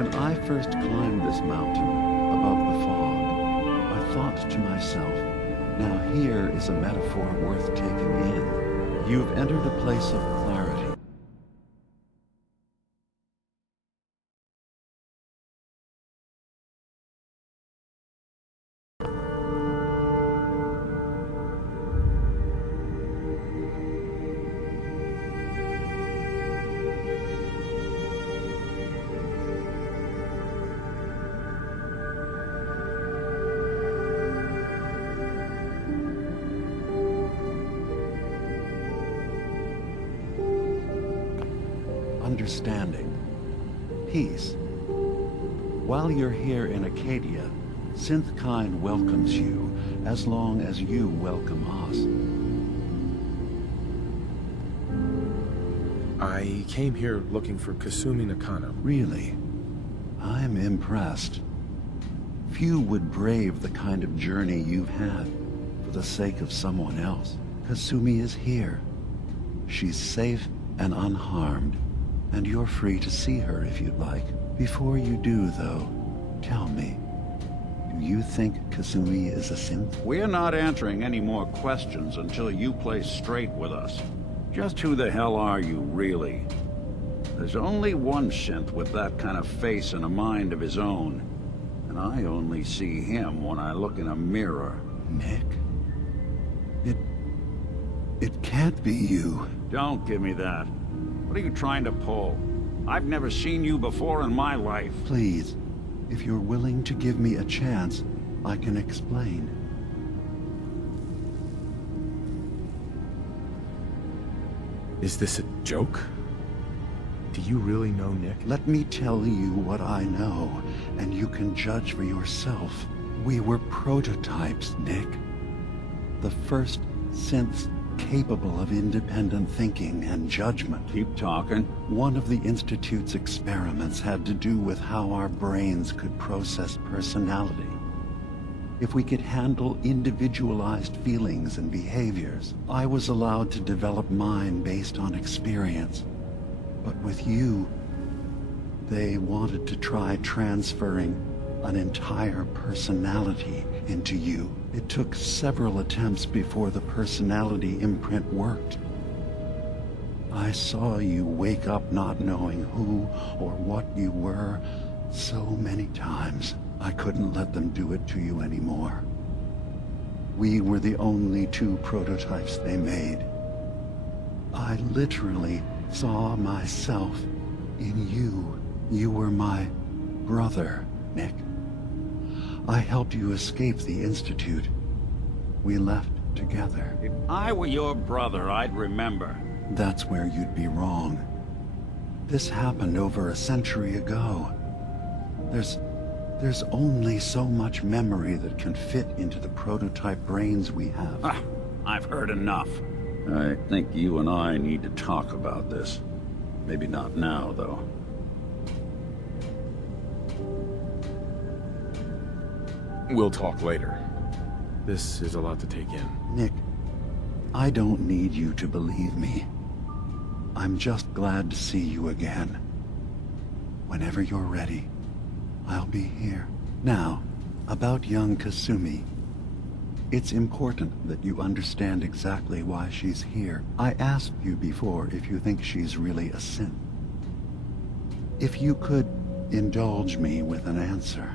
When I first climbed this mountain above the fog, I thought to myself, now here is a metaphor worth taking in. You've entered a place of clarity. Understanding, peace. While you're here in Acadia, Synthkind welcomes you as long as you welcome us. I came here looking for Kasumi Nakano. Really? I'm impressed. Few would brave the kind of journey you've had for the sake of someone else. Kasumi is here. She's safe and unharmed. And you're free to see her if you'd like. Before you do, though, tell me, do you think Kasumi is a synth? We're not answering any more questions until you play straight with us. Just who the hell are you, really? There's only one synth with that kind of face and a mind of his own. And I only see him when I look in a mirror. Nick? It can't be you. Don't give me that. What are you trying to pull? I've never seen you before in my life. Please, if you're willing to give me a chance, I can explain. Is this a joke? Do you really know Nick? Let me tell you what I know, and you can judge for yourself. We were prototypes, Nick. The first synths capable of independent thinking and judgment. Keep talking. One of the Institute's experiments had to do with how our brains could process personality. If we could handle individualized feelings and behaviors, I was allowed to develop mine based on experience. But with you, they wanted to try transferring an entire personality into you. It took several attempts before the personality imprint worked. I saw you wake up not knowing who or what you were so many times. I couldn't let them do it to you anymore. We were the only two prototypes they made. I literally saw myself in you. You were my brother, Nick. I helped you escape the Institute. We left together. If I were your brother, I'd remember. That's where you'd be wrong. This happened over a century ago. There's only so much memory that can fit into the prototype brains we have. Ah, I've heard enough. I think you and I need to talk about this. Maybe not now, though. We'll talk later. This is a lot to take in. Nick, I don't need you to believe me. I'm just glad to see you again. Whenever you're ready, I'll be here. Now, about young Kasumi. It's important that you understand exactly why she's here. I asked you before if you think she's really a synth. If you could indulge me with an answer.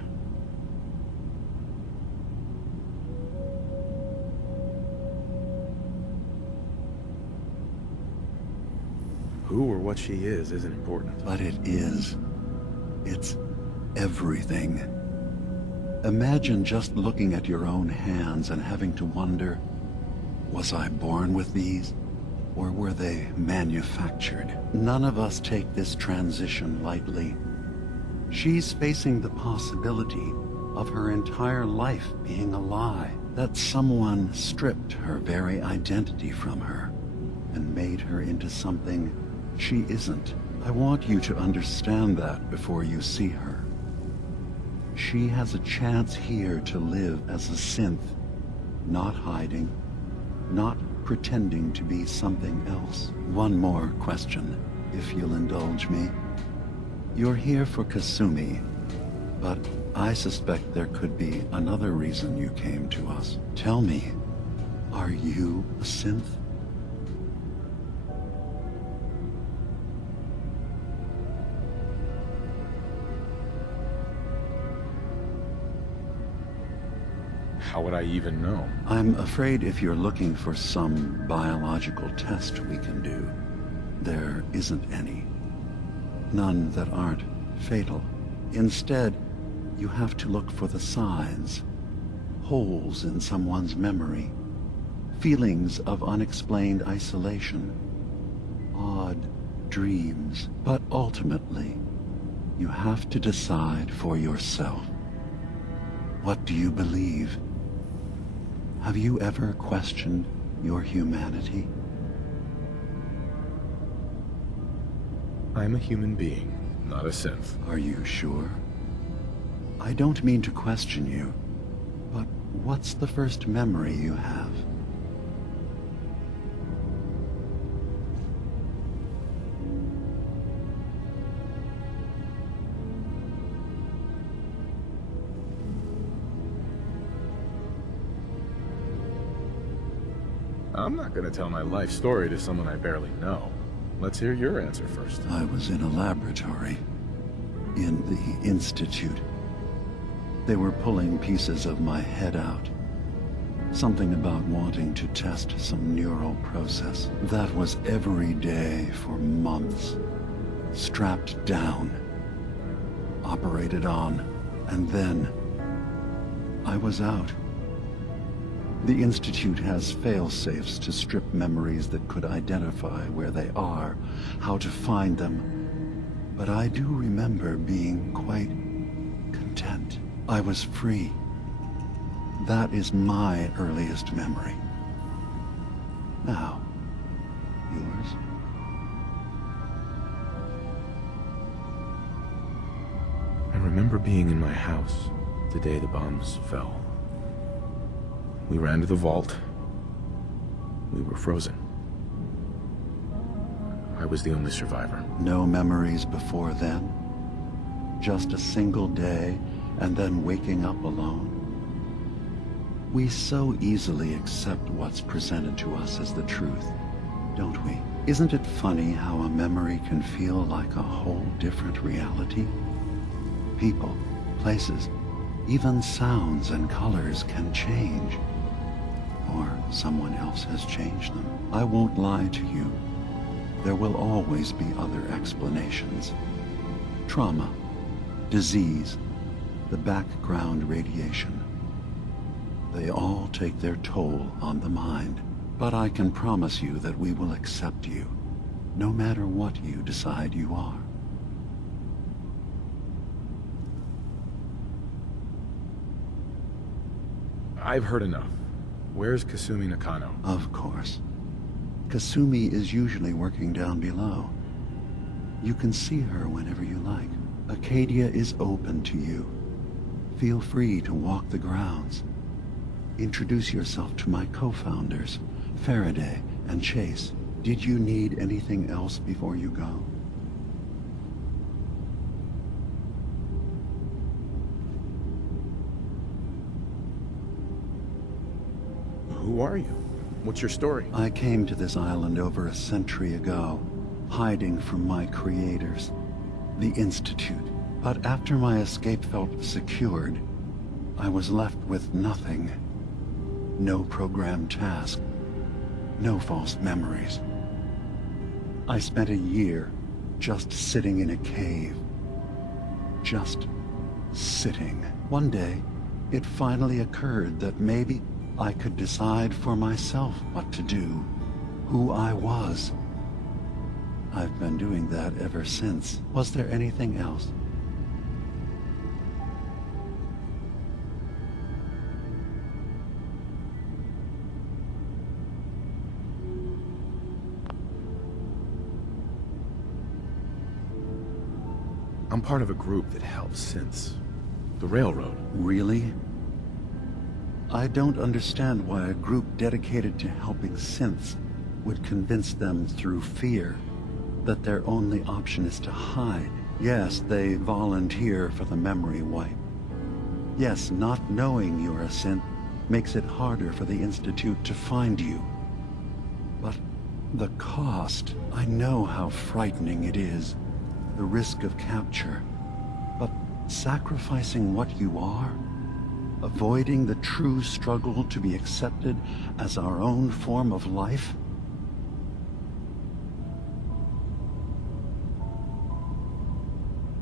Who or what she is isn't important. But it is. It's everything. Imagine just looking at your own hands and having to wonder, was I born with these? Or were they manufactured? None of us take this transition lightly. She's facing the possibility of her entire life being a lie, that someone stripped her very identity from her and made her into something she isn't. I want you to understand that before you see her. She has a chance here to live as a synth, not hiding, not pretending to be something else. One more question, if you'll indulge me. You're here for Kasumi, but I suspect there could be another reason you came to us. Tell me, are you a synth? How would I even know? I'm afraid if you're looking for some biological test we can do, there isn't any. None that aren't fatal. Instead, you have to look for the signs, holes in someone's memory, feelings of unexplained isolation, odd dreams. But ultimately, you have to decide for yourself. What do you believe? Have you ever questioned your humanity? I'm a human being, not a synth. Are you sure? I don't mean to question you, but what's the first memory you have? I'm not gonna tell my life story to someone I barely know. Let's hear your answer first. I was in a laboratory, in the Institute. They were pulling pieces of my head out. Something about wanting to test some neural process. That was every day for months. Strapped down, operated on, and then I was out. The Institute has fail-safes to strip memories that could identify where they are, how to find them. But I do remember being quite content. I was free. That is my earliest memory. Now, yours? I remember being in my house the day the bombs fell. We ran to the vault. We were frozen. I was the only survivor. No memories before then? Just a single day, and then waking up alone? We so easily accept what's presented to us as the truth, don't we? Isn't it funny how a memory can feel like a whole different reality? People, places, even sounds and colors can change. Or someone else has changed them. I won't lie to you. There will always be other explanations. Trauma, disease, the background radiation. They all take their toll on the mind. But I can promise you that we will accept you, no matter what you decide you are. I've heard enough. Where's Kasumi Nakano? Of course. Kasumi is usually working down below. You can see her whenever you like. Acadia is open to you. Feel free to walk the grounds. Introduce yourself to my co-founders, Faraday and Chase. Did you need anything else before you go? Who are you? What's your story? I came to this island over a century ago, hiding from my creators, the Institute. But after my escape felt secured, I was left with nothing. No programmed task. No false memories. I spent a year just sitting in a cave. Just sitting. One day, it finally occurred that maybe I could decide for myself what to do, who I was. I've been doing that ever since. Was there anything else? I'm part of a group that helps synths. The Railroad. Really? I don't understand why a group dedicated to helping synths would convince them through fear that their only option is to hide. Yes, they volunteer for the memory wipe. Yes, not knowing you're a synth makes it harder for the Institute to find you. But the cost, I know how frightening it is. The risk of capture. But sacrificing what you are, avoiding the true struggle to be accepted as our own form of life?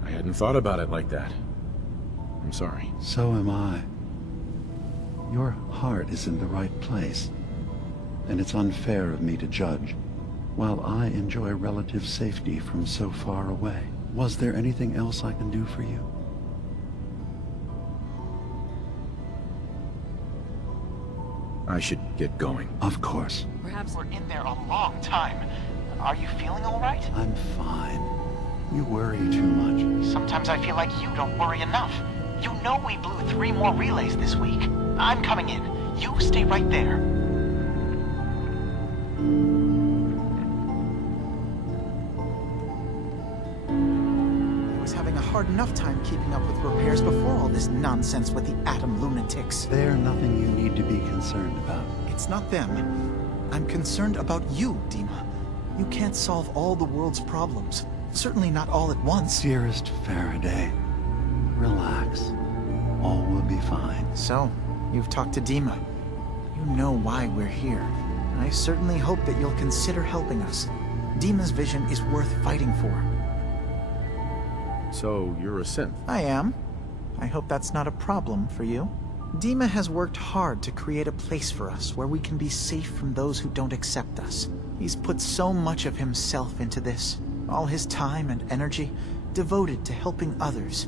I hadn't thought about it like that. I'm sorry. So am I. Your heart is in the right place, and it's unfair of me to judge, while I enjoy relative safety from so far away. Was there anything else I can do for you? I should get going. Of course. Perhaps we're in there a long time. Are you feeling all right? I'm fine. You worry too much. Sometimes I feel like you don't worry enough. You know we blew 3 more relays this week. I'm coming in. You stay right there. I was having a hard enough time keeping up with repairs before all this nonsense with the atom lunatics. They're nothing you need to be concerned about. It's not them. I'm concerned about you, Dima. You can't solve all the world's problems. Certainly not all at once. Dearest Faraday, relax. All will be fine. So, you've talked to Dima. You know why we're here. I certainly hope that you'll consider helping us. Dima's vision is worth fighting for. So, you're a synth? I am. I hope that's not a problem for you. Dima has worked hard to create a place for us where we can be safe from those who don't accept us. He's put so much of himself into this, all his time and energy devoted to helping others.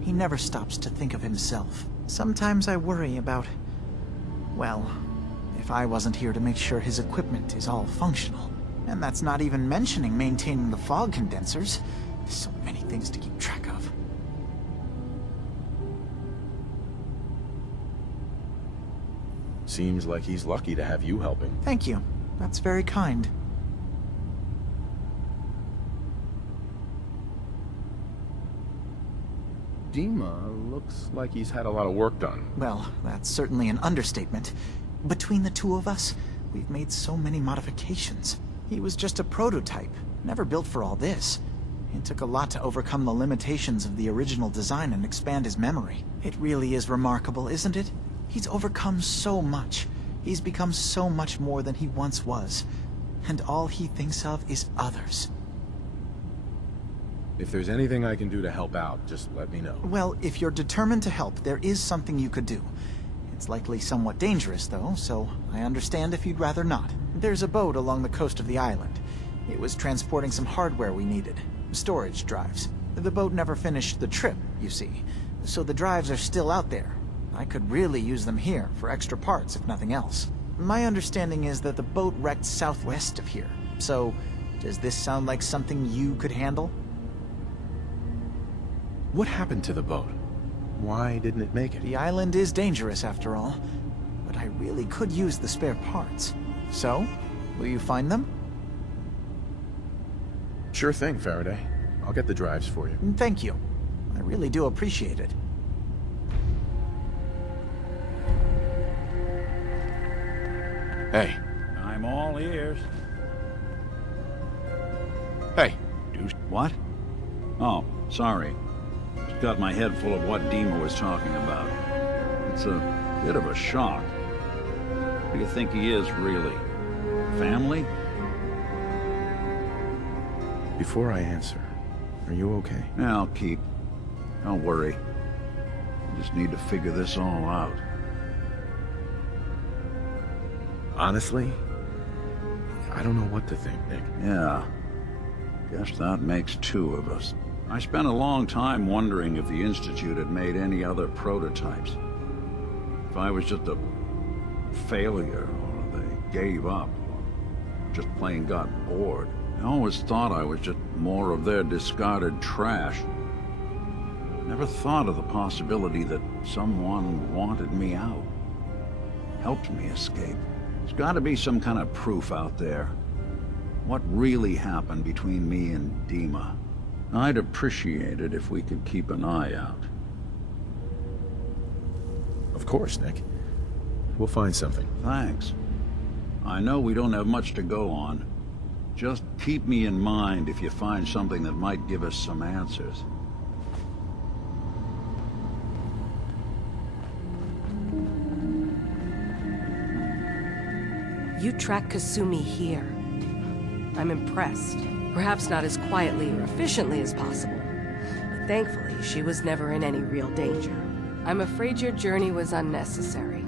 He never stops to think of himself. Sometimes I worry about, well, if I wasn't here to make sure his equipment is all functional. And that's not even mentioning maintaining the fog condensers. So many things to keep track of. Seems like he's lucky to have you helping. Thank you. That's very kind. Dima looks like he's had a lot of work done. Well, that's certainly an understatement. Between the two of us, we've made so many modifications. He was just a prototype, never built for all this. It took a lot to overcome the limitations of the original design and expand his memory. It really is remarkable, isn't it? He's overcome so much. He's become so much more than he once was. And all he thinks of is others. If there's anything I can do to help out, just let me know. Well, if you're determined to help, there is something you could do. It's likely somewhat dangerous, though, so I understand if you'd rather not. There's a boat along the coast of the island. It was transporting some hardware we needed. Storage drives. The boat never finished the trip, you see. So the drives are still out there. I could really use them here for extra parts, if nothing else. My understanding is that the boat wrecked southwest of here. So, does this sound like something you could handle? What happened to the boat? Why didn't it make it? The island is dangerous, after all. But I really could use the spare parts. So, will you find them? Sure thing, Faraday. I'll get the drives for you. Thank you. I really do appreciate it. Hey. I'm all ears. Hey. What? Oh, sorry. Just got my head full of what Dima was talking about. It's a bit of a shock. Who do you think he is, really? Family? Before I answer, are you okay? Yeah, I'll keep. Don't worry. I just need to figure this all out. Honestly, I don't know what to think, Nick. Yeah. Guess that makes 2 of us. I spent a long time wondering if the Institute had made any other prototypes. If I was just a failure, or they gave up, or just plain got bored. I always thought I was just more of their discarded trash. Never thought of the possibility that someone wanted me out. Helped me escape. There's gotta be some kind of proof out there. What really happened between me and Dima? I'd appreciate it if we could keep an eye out. Of course, Nick. We'll find something. Thanks. I know we don't have much to go on. Just keep me in mind if you find something that might give us some answers. You track Kasumi here. I'm impressed. Perhaps not as quietly or efficiently as possible, but thankfully she was never in any real danger. I'm afraid your journey was unnecessary.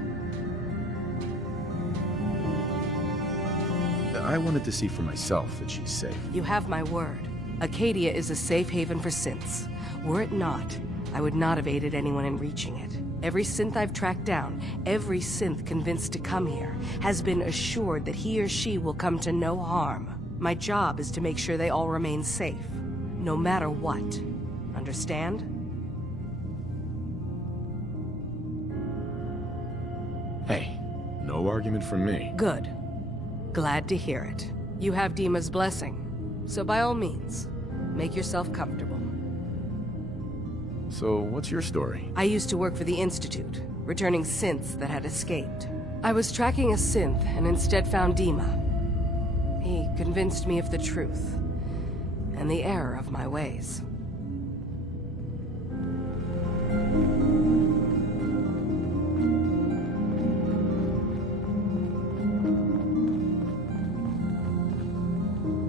I wanted to see for myself that she's safe. You have my word. Acadia is a safe haven for synths. Were it not, I would not have aided anyone in reaching it. Every synth I've tracked down, every synth convinced to come here, has been assured that he or she will come to no harm. My job is to make sure they all remain safe, no matter what. Understand? Hey, no argument from me. Good. Glad to hear it. You have Dima's blessing, so by all means, make yourself comfortable. So, what's your story? I used to work for the Institute, returning synths that had escaped. I was tracking a synth and instead found Dima. He convinced me of the truth, and the error of my ways.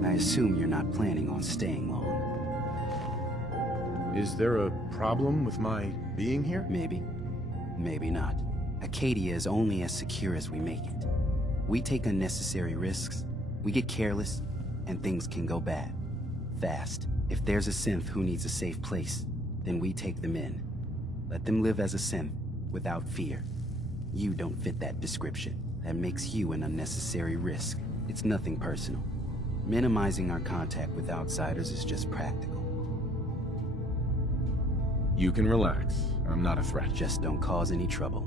I assume you're not planning on staying long. Is there a problem with my being here? Maybe. Maybe not. Acadia is only as secure as we make it. We take unnecessary risks, we get careless, and things can go bad. Fast. If there's a synth who needs a safe place, then we take them in. Let them live as a synth, without fear. You don't fit that description. That makes you an unnecessary risk. It's nothing personal. Minimizing our contact with outsiders is just practical. You can relax. I'm not a threat. Just don't cause any trouble.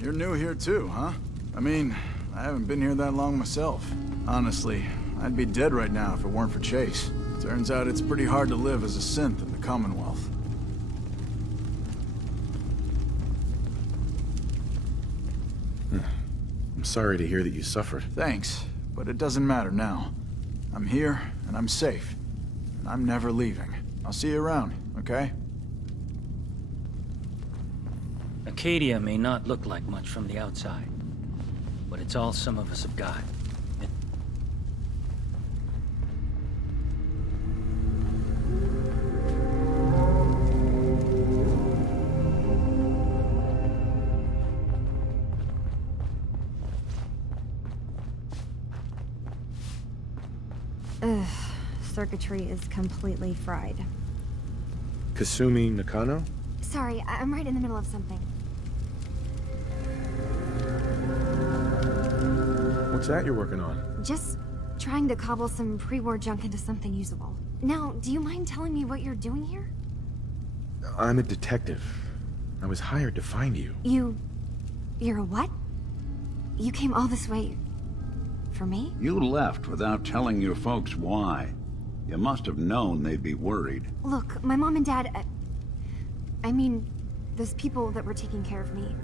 You're new here too, huh? I mean, I haven't been here that long myself. Honestly, I'd be dead right now if it weren't for Chase. Turns out it's pretty hard to live as a synth in the Commonwealth. I'm sorry to hear that you suffered. Thanks, but it doesn't matter now. I'm here, and I'm safe. And I'm never leaving. I'll see you around, okay? Acadia may not look like much from the outside, but it's all some of us have got. Ugh, circuitry is completely fried. Kasumi Nakano? Sorry, I'm right in the middle of something. What's that you're working on? Just trying to cobble some pre-war junk into something usable. Now, do you mind telling me what you're doing here? I'm a detective. I was hired to find you. You're a what? You came all this way... for me? You left without telling your folks why. You must have known they'd be worried. Look, my mom and dad... I mean, those people that were taking care of me,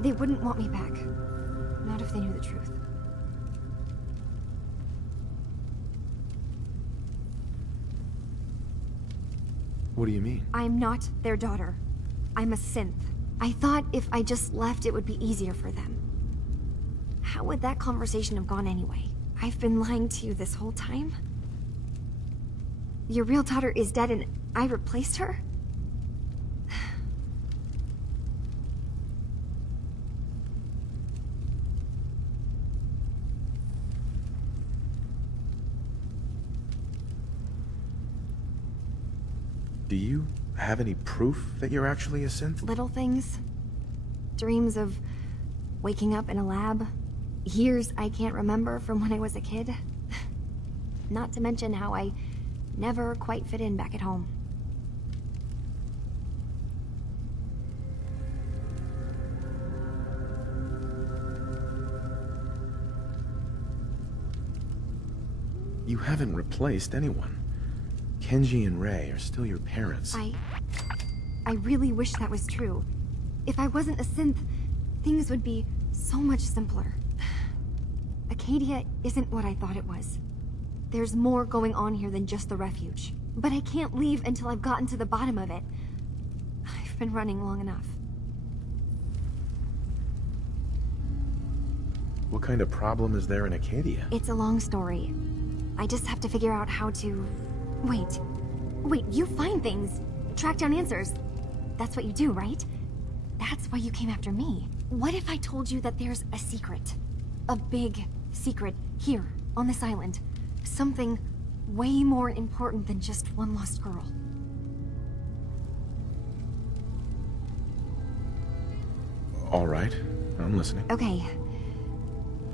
they wouldn't want me back. Not if they knew the truth. What do you mean? I'm not their daughter. I'm a synth. I thought if I just left, it would be easier for them. How would that conversation have gone anyway? I've been lying to you this whole time? Your real daughter is dead and I replaced her? Do you have any proof that you're actually a synth? Little things. Dreams of waking up in a lab. Years I can't remember from when I was a kid. Not to mention how I never quite fit in back at home. You haven't replaced anyone. Kenji and Rei are still your parents. I really wish that was true. If I wasn't a synth, things would be so much simpler. Acadia isn't what I thought it was. There's more going on here than just the refuge. But I can't leave until I've gotten to the bottom of it. I've been running long enough. What kind of problem is there in Acadia? It's a long story. I just have to figure out how to... Wait, you find things. Track down answers. That's what you do, right? That's why you came after me. What if I told you that there's a secret? A big secret here, on this island. Something way more important than just one lost girl. All right, I'm listening. Okay.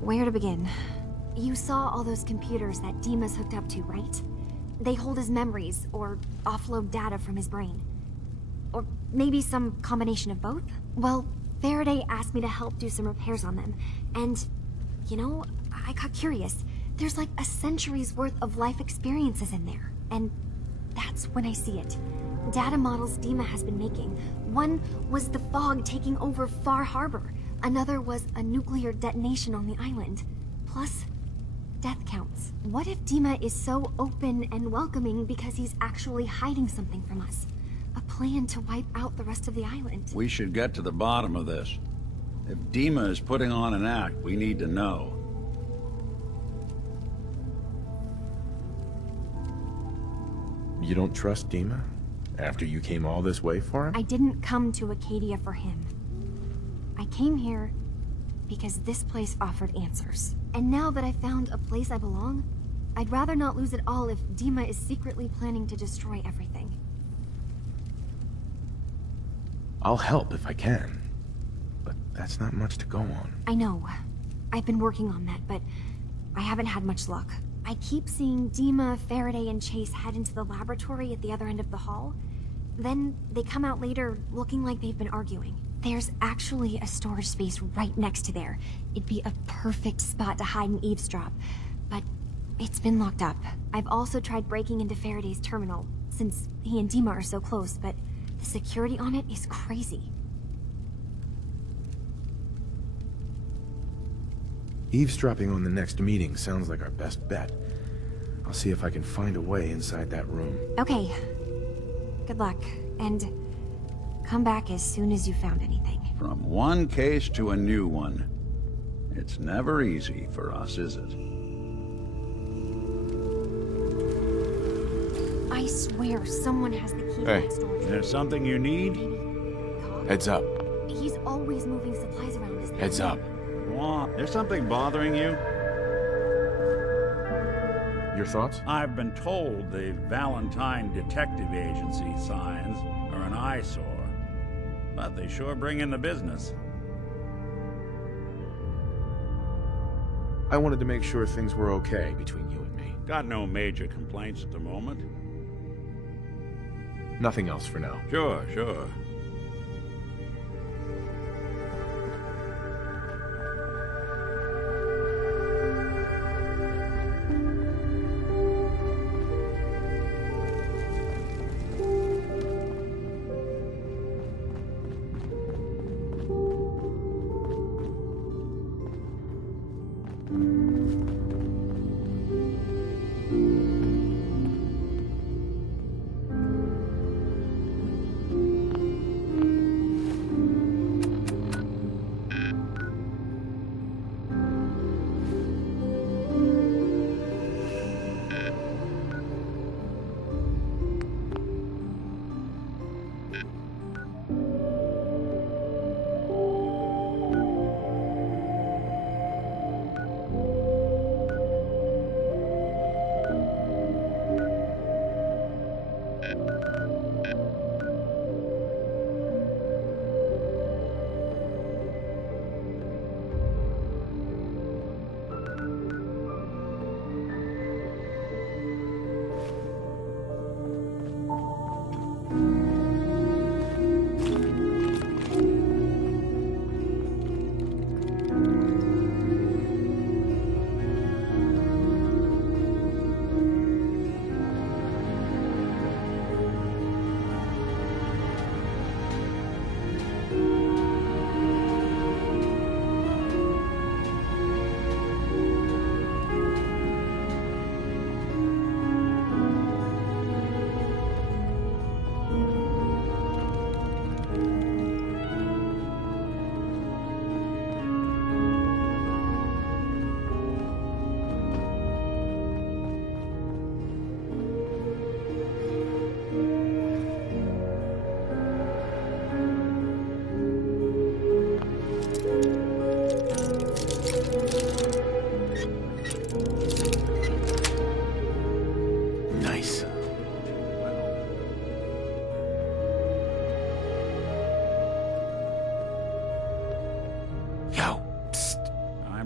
Where to begin? You saw all those computers that Dima's hooked up to, right? They hold his memories, or offload data from his brain. Or maybe some combination of both? Well, Faraday asked me to help do some repairs on them. And, you know, I got curious. There's like a century's worth of life experiences in there. And that's when I see it. Data models Dima has been making. One was the fog taking over Far Harbor. Another was a nuclear detonation on the island. Plus, death counts. What if Dima is so open and welcoming because he's actually hiding something from us? A plan to wipe out the rest of the island. We should get to the bottom of this. If Dima is putting on an act, we need to know. You don't trust Dima? After you came all this way for him? I didn't come to Acadia for him. I came here because this place offered answers. And now that I found a place I belong, I'd rather not lose it all if Dima is secretly planning to destroy everything. I'll help if I can. But that's not much to go on. I know. I've been working on that, but I haven't had much luck. I keep seeing Dima, Faraday, and Chase head into the laboratory at the other end of the hall. Then they come out later looking like they've been arguing. There's actually a storage space right next to there. It'd be a perfect spot to hide and eavesdrop. But it's been locked up. I've also tried breaking into Faraday's terminal, since he and Dima are so close, but the security on it is crazy. Eavesdropping on the next meeting sounds like our best bet. I'll see if I can find a way inside that room. Okay. Good luck, and come back as soon as you found anything. From one case to a new one. It's never easy for us, is it? I swear someone has the key to Hey. that storage. There's something you need? Heads up. He's always moving supplies around, isn't he? Heads up. What? There's something bothering you? Your thoughts? I've been told the Valentine Detective Agency signs are an eyesore. But they sure bring in the business. I wanted to make sure things were okay between you and me. Got no major complaints at the moment. Nothing else for now. Sure, sure.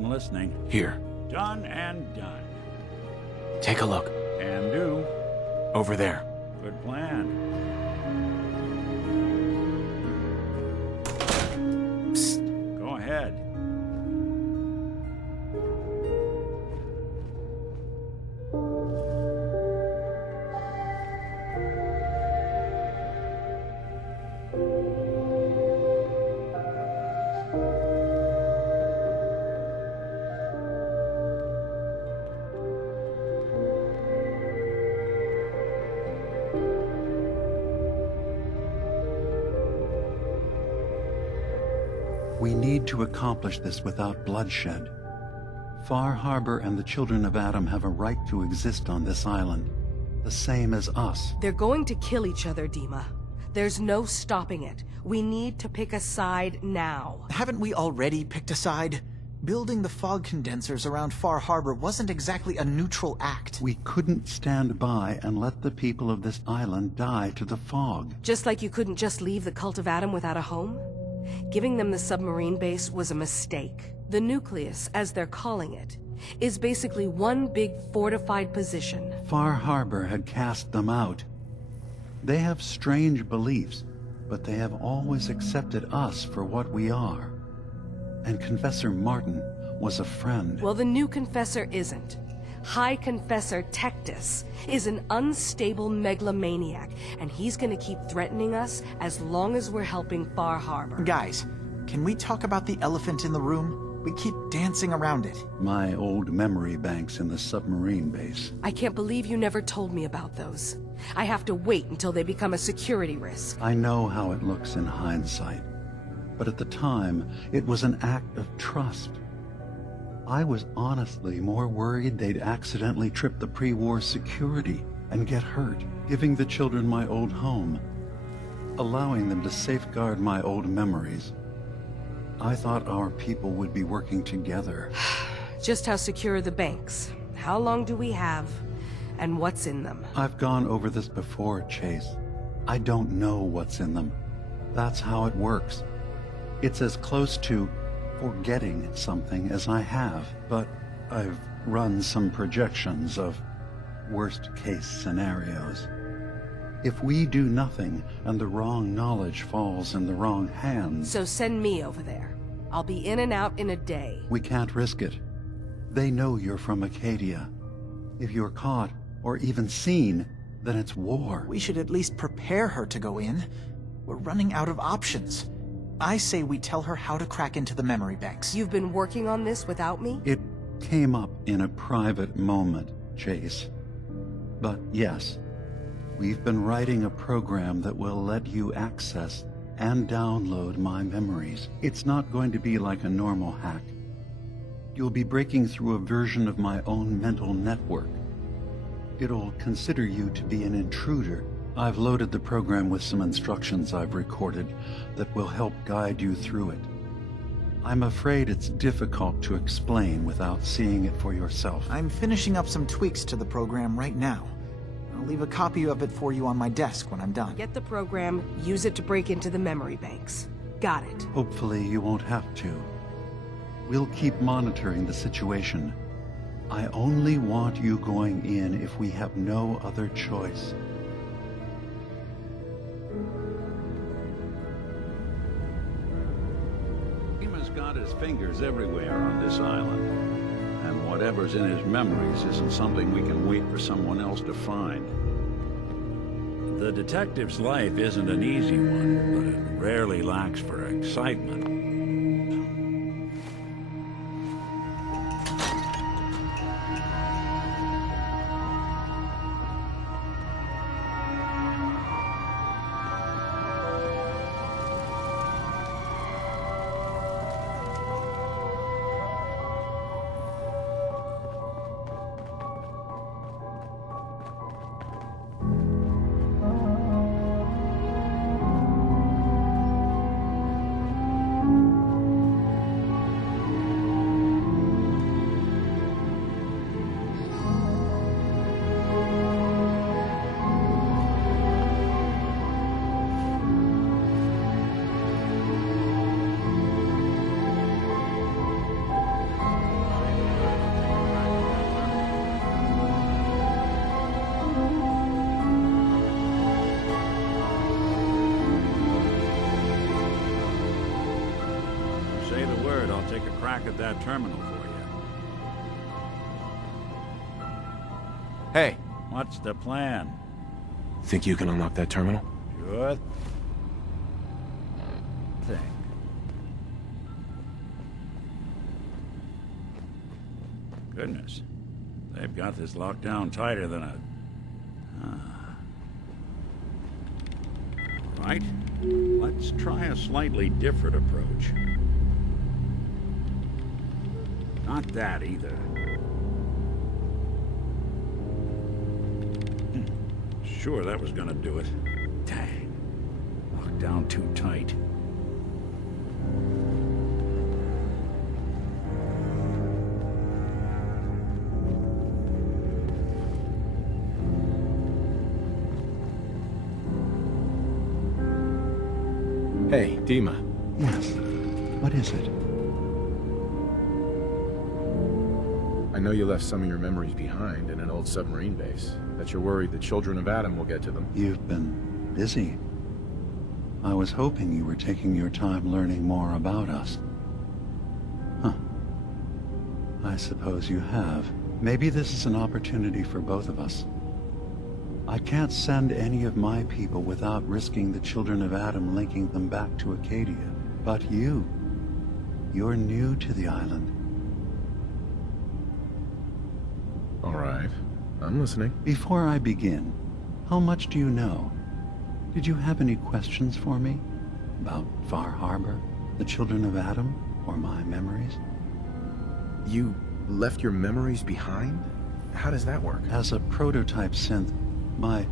I'm listening. Here, Done and done. take a look. And do. Over there. Good plan. Psst. Go ahead. We need to accomplish this without bloodshed. Far Harbor and the children of Adam have a right to exist on this island, the same as us. They're going to kill each other, Dima. There's no stopping it. We need to pick a side now. Haven't we already picked a side? Building the fog condensers around Far Harbor wasn't exactly a neutral act. We couldn't stand by and let the people of this island die to the fog. Just like you couldn't just leave the Cult of Adam without a home? Giving them the submarine base was a mistake. The nucleus, as they're calling it, is basically one big fortified position. Far Harbor had cast them out. They have strange beliefs, but they have always accepted us for what we are. And Confessor Martin was a friend. Well, the new Confessor isn't. High Confessor Tectus is an unstable megalomaniac, and he's gonna keep threatening us as long as we're helping Far Harbor. Guys, can we talk about the elephant in the room? We keep dancing around it. My old memory banks in the submarine base. I can't believe you never told me about those. I have to wait until they become a security risk. I know how it looks in hindsight, but at the time, it was an act of trust. I was honestly more worried they'd accidentally trip the pre-war security and get hurt, giving the children my old home, allowing them to safeguard my old memories. I thought our people would be working together. Just how secure are the banks? How long do we have? And what's in them? I've gone over this before, Chase. I don't know what's in them. That's how it works. It's as close to forgetting something as I have, but I've run some projections of worst-case scenarios. If we do nothing and the wrong knowledge falls in the wrong hands... So send me over there. I'll be in and out in a day. We can't risk it. They know you're from Acadia. If you're caught, or even seen, then it's war. We should at least prepare her to go in. We're running out of options. I say we tell her how to crack into the memory banks. You've been working on this without me? It came up in a private moment, Chase. But yes, we've been writing a program that will let you access and download my memories. It's not going to be like a normal hack. You'll be breaking through a version of my own mental network. It'll consider you to be an intruder. I've loaded the program with some instructions I've recorded that will help guide you through it. I'm afraid it's difficult to explain without seeing it for yourself. I'm finishing up some tweaks to the program right now. I'll leave a copy of it for you on my desk when I'm done. Get the program, use it to break into the memory banks. Got it. Hopefully you won't have to. We'll keep monitoring the situation. I only want you going in if we have no other choice. Dima's got his fingers everywhere on this island. And whatever's in his memories isn't something we can wait for someone else to find. The detective's life isn't an easy one, but it rarely lacks for excitement. word, I'll take a crack at that terminal for you. Hey! What's the plan? Think you can unlock that terminal? Sure thing. Goodness. They've got this locked down tighter than a... Right. Let's try a slightly different approach. Not that either. Sure, that was gonna do it. Dang. Locked down too tight. Hey, Dima. Yes. What is it? I know you left some of your memories behind in an old submarine base. That you're worried the Children of Adam will get to them. You've been busy. I was hoping you were taking your time learning more about us. Huh. I suppose you have. Maybe this is an opportunity for both of us. I can't send any of my people without risking the Children of Adam linking them back to Acadia. But you're new to the island. All right. I'm listening. Before I begin, how much do you know? Did you have any questions for me? About Far Harbor, the Children of Adam, or my memories? You left your memories behind? How does that work? As a prototype synth, my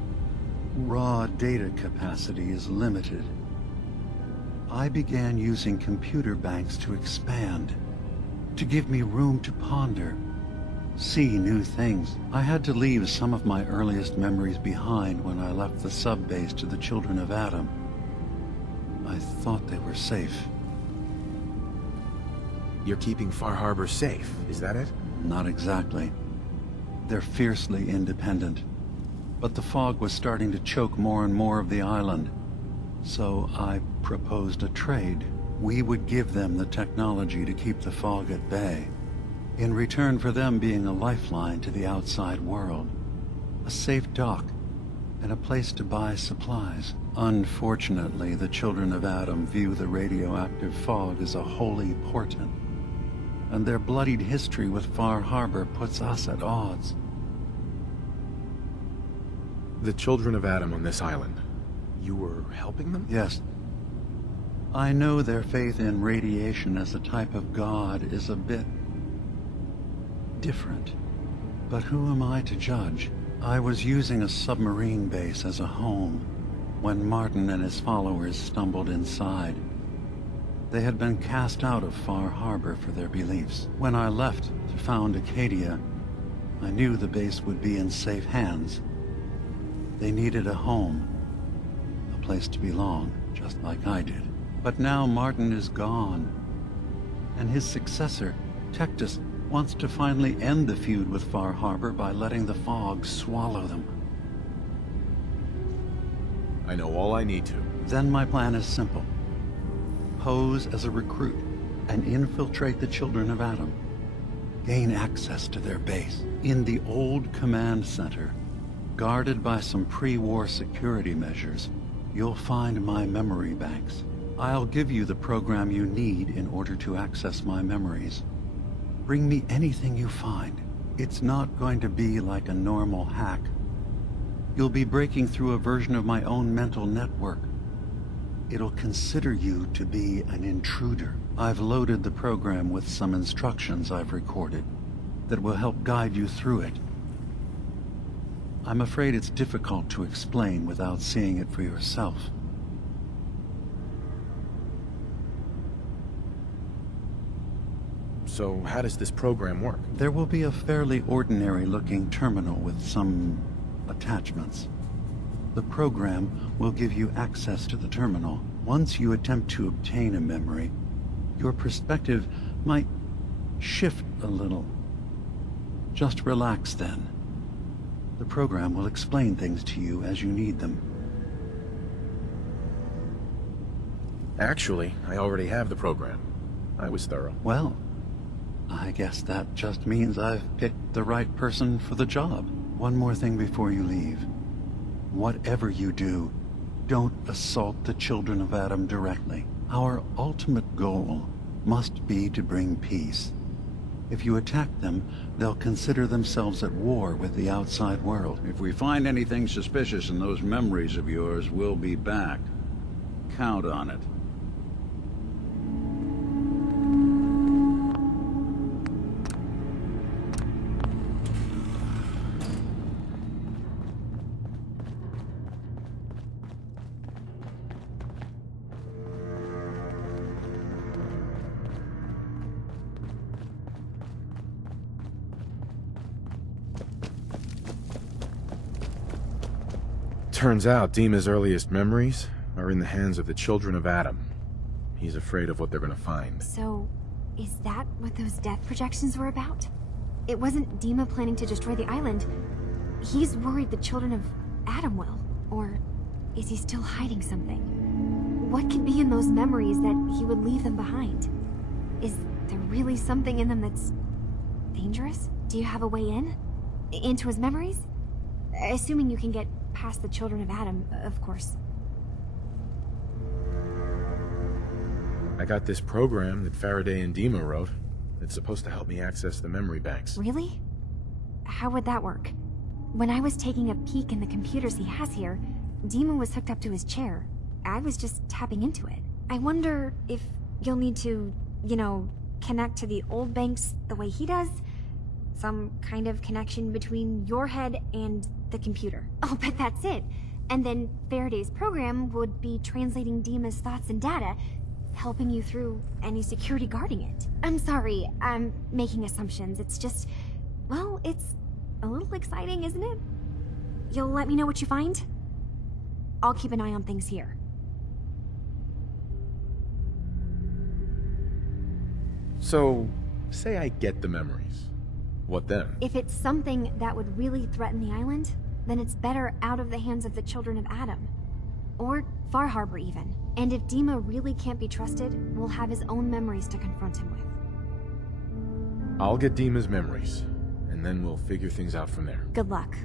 raw data capacity is limited. I began using computer banks to expand, to give me room to ponder, see new things. I had to leave some of my earliest memories behind when I left the sub-base to the Children of Adam. I thought they were safe. You're keeping Far Harbor safe, is that it? Not exactly. They're fiercely independent. But the fog was starting to choke more and more of the island. So I proposed a trade. We would give them the technology to keep the fog at bay, in return for them being a lifeline to the outside world. A safe dock, and a place to buy supplies. Unfortunately, the Children of Adam view the radioactive fog as a holy portent, and their bloodied history with Far Harbor puts us at odds. The Children of Adam on this island. You were helping them? Yes. I know their faith in radiation as a type of god is a bit different. But who am I to judge? I was using a submarine base as a home when Martin and his followers stumbled inside. They had been cast out of Far Harbor for their beliefs. When I left to found Acadia, I knew the base would be in safe hands. They needed a home, a place to belong, just like I did. But now Martin is gone, and his successor, Tectus, wants to finally end the feud with Far Harbor by letting the fog swallow them. I know all I need to. Then my plan is simple. Pose as a recruit and infiltrate the Children of Adam. Gain access to their base in the old command center. Guarded by some pre-war security measures, you'll find my memory banks. I'll give you the program you need in order to access my memories. Bring me anything you find. It's not going to be like a normal hack. You'll be breaking through a version of my own mental network. It'll consider you to be an intruder. I've loaded the program with some instructions I've recorded that will help guide you through it. I'm afraid it's difficult to explain without seeing it for yourself. So how does this program work? There will be a fairly ordinary-looking terminal with some attachments. The program will give you access to the terminal. Once you attempt to obtain a memory, your perspective might shift a little. Just relax then. The program will explain things to you as you need them. Actually, I already have the program. I was thorough. Well, I guess that just means I've picked the right person for the job. One more thing before you leave. Whatever you do, don't assault the children of Adam directly. Our ultimate goal must be to bring peace. If you attack them, they'll consider themselves at war with the outside world. If we find anything suspicious in those memories of yours, we'll be back. Count on it. Turns out Dima's earliest memories are in the hands of the children of Adam. He's afraid of what they're gonna find. So, is that what those death projections were about? It wasn't Dima planning to destroy the island. He's worried the children of Adam will. Or is he still hiding something? What could be in those memories that he would leave them behind? Is there really something in them that's dangerous? Do you have a way in? Into his memories? Assuming you can get past the children of Adam, of course. I got this program that Faraday and Dima wrote. It's supposed to help me access the memory banks. Really? How would that work? When I was taking a peek in the computers he has here, Dima was hooked up to his chair. I was just tapping into it. I wonder if you'll need to, connect to the old banks the way he does? Some kind of connection between your head and the computer. I'll bet that's it. And then Faraday's program would be translating Dima's thoughts and data, helping you through any security guarding it. I'm sorry, I'm making assumptions. It's just, well, it's a little exciting, isn't it? You'll let me know what you find? I'll keep an eye on things here. So, say I get the memories. What then? If it's something that would really threaten the island, then it's better out of the hands of the children of Adam. Or Far Harbor, even. And if Dima really can't be trusted, we'll have his own memories to confront him with. I'll get Dima's memories, and then we'll figure things out from there. Good luck.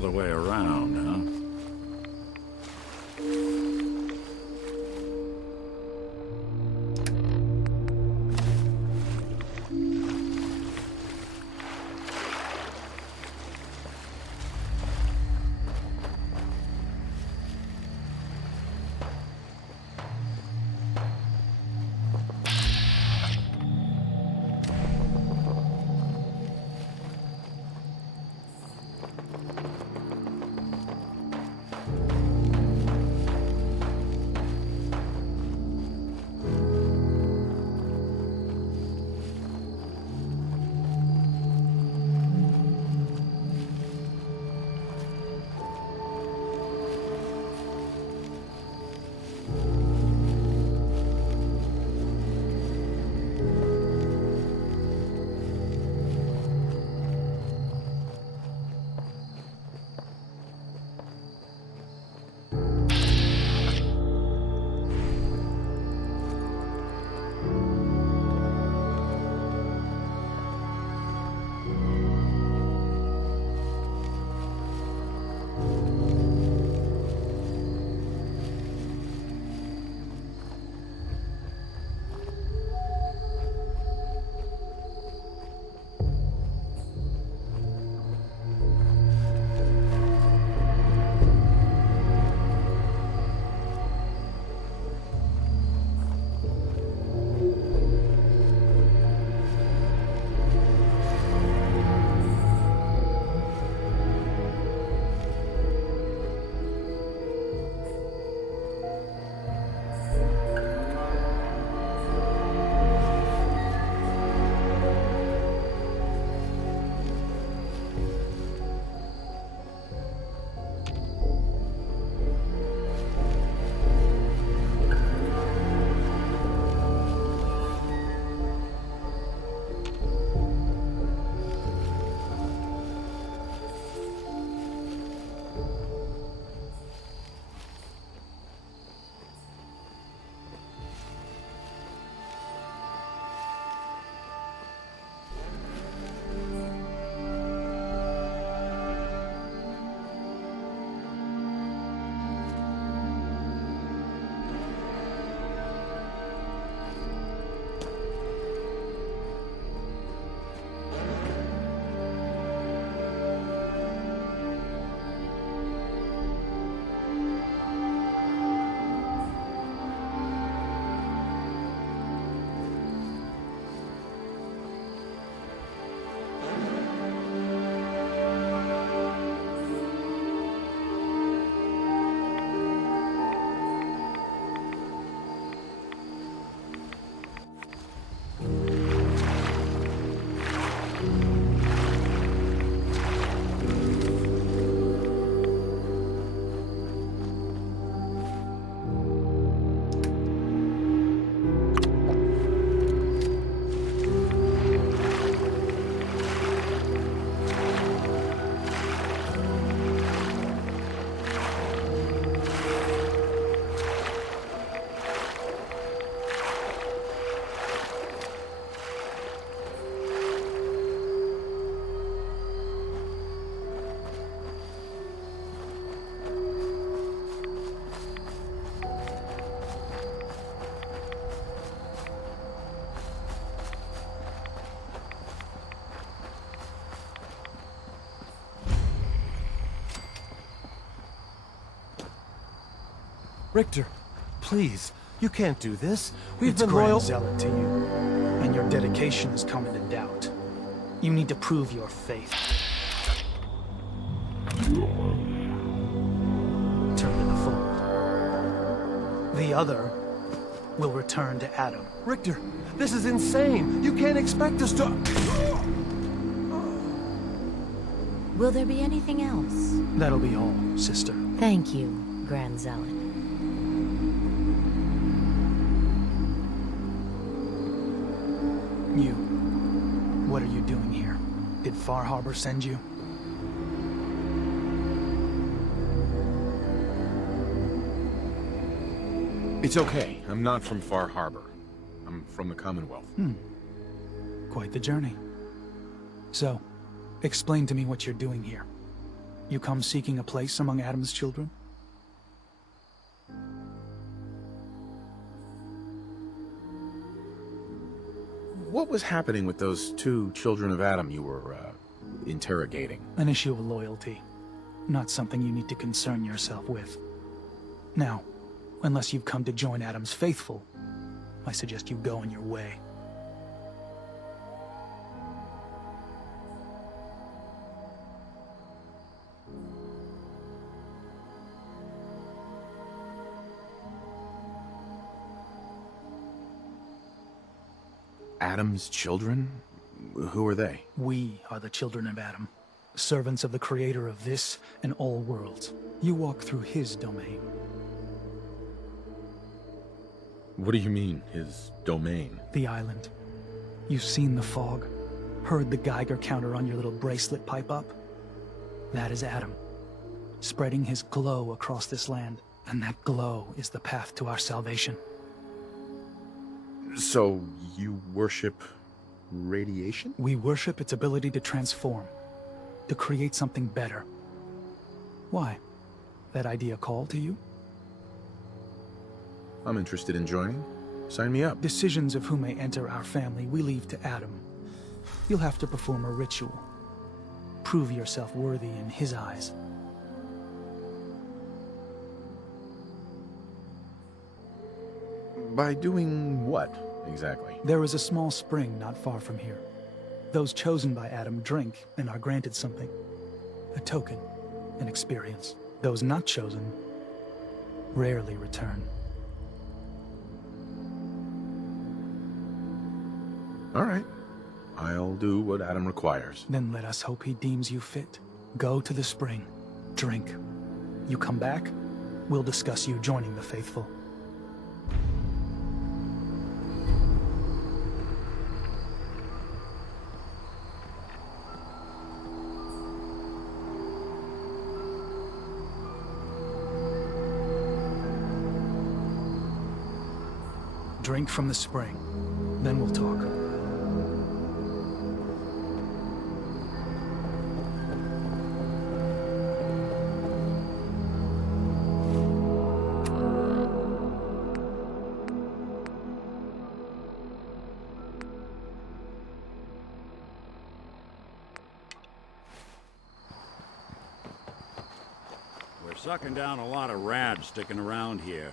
other way around, huh? Richter, please, you can't do this. We've It's been Grand loyal. Zealot to you, and your dedication is coming to doubt. You need to prove your faith. Turn to the fold. The other will return to Adam. Richter, this is insane. You can't expect us to... Will there be anything else? That'll be all, sister. Thank you, Grand Zealot. You. What are you doing here? Did Far Harbor send you? It's okay. I'm not from Far Harbor. I'm from the Commonwealth. Quite the journey. So, explain to me what you're doing here. You come seeking a place among Adam's children? What was happening with those two children of Adam you were, interrogating? An issue of loyalty. Not something you need to concern yourself with. Now, unless you've come to join Adam's faithful, I suggest you go on your way. Adam's children? Who are they? We are the children of Adam, servants of the creator of this and all worlds. You walk through his domain. What do you mean, his domain? The island. You've seen the fog, heard the Geiger counter on your little bracelet pipe up? That is Adam, spreading his glow across this land, and that glow is the path to our salvation. So, you worship radiation? We worship its ability to transform, to create something better. Why? That idea call to you? I'm interested in joining. Sign me up. Decisions of who may enter our family we leave to Adam. You'll have to perform a ritual. Prove yourself worthy in his eyes. By doing what, exactly? There is a small spring not far from here. Those chosen by Adam drink and are granted something. A token, an experience. Those not chosen rarely return. All right. I'll do what Adam requires. Then let us hope he deems you fit. Go to the spring. Drink. You come back, we'll discuss you joining the faithful. Drink from the spring. Then we'll talk. We're sucking down a lot of rads sticking around here.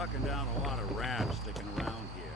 sucking down a lot of rats sticking around here.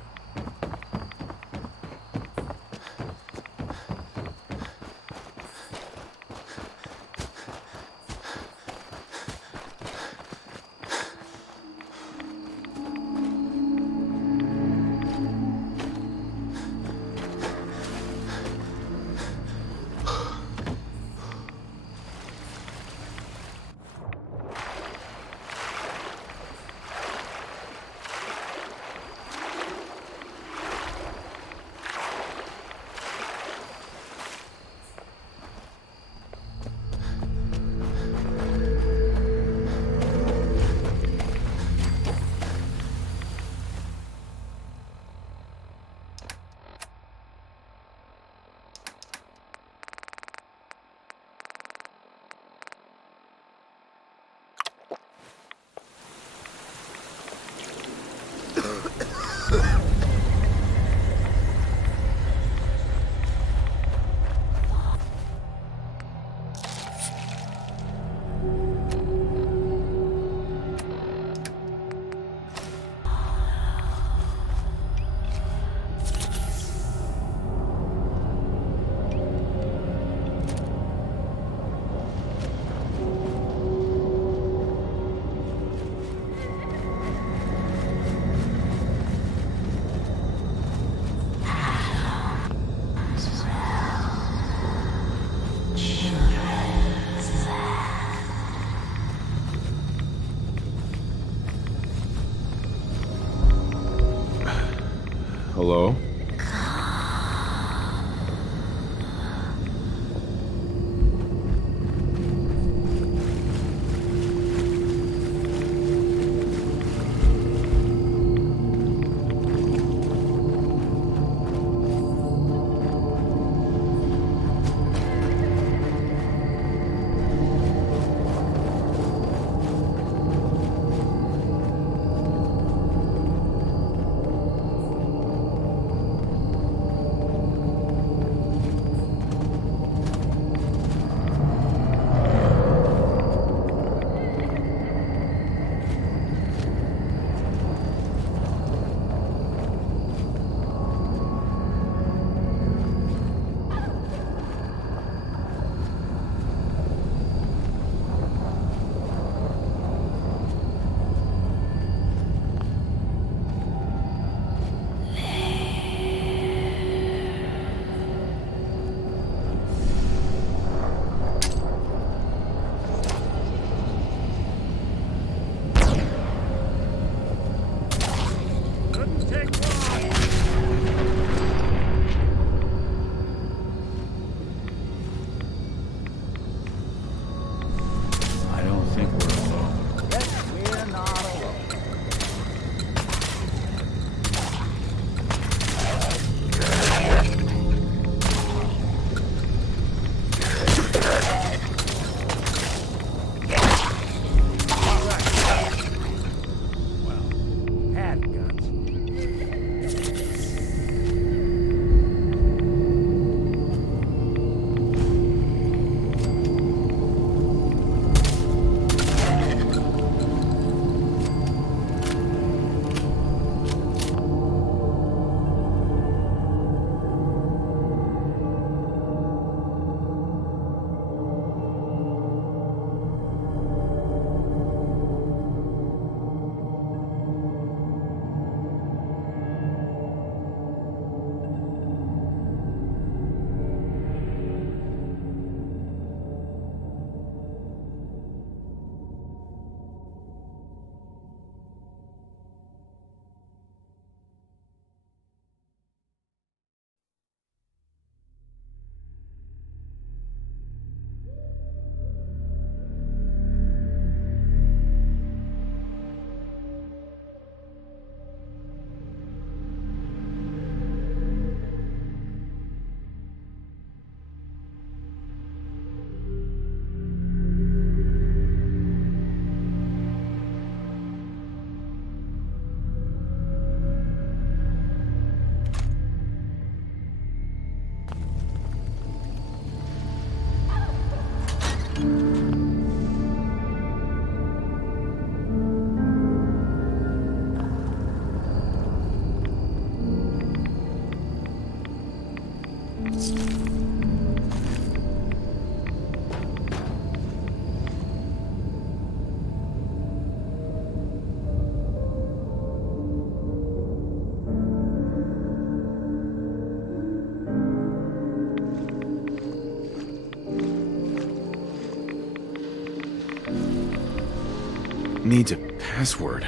Needs a password.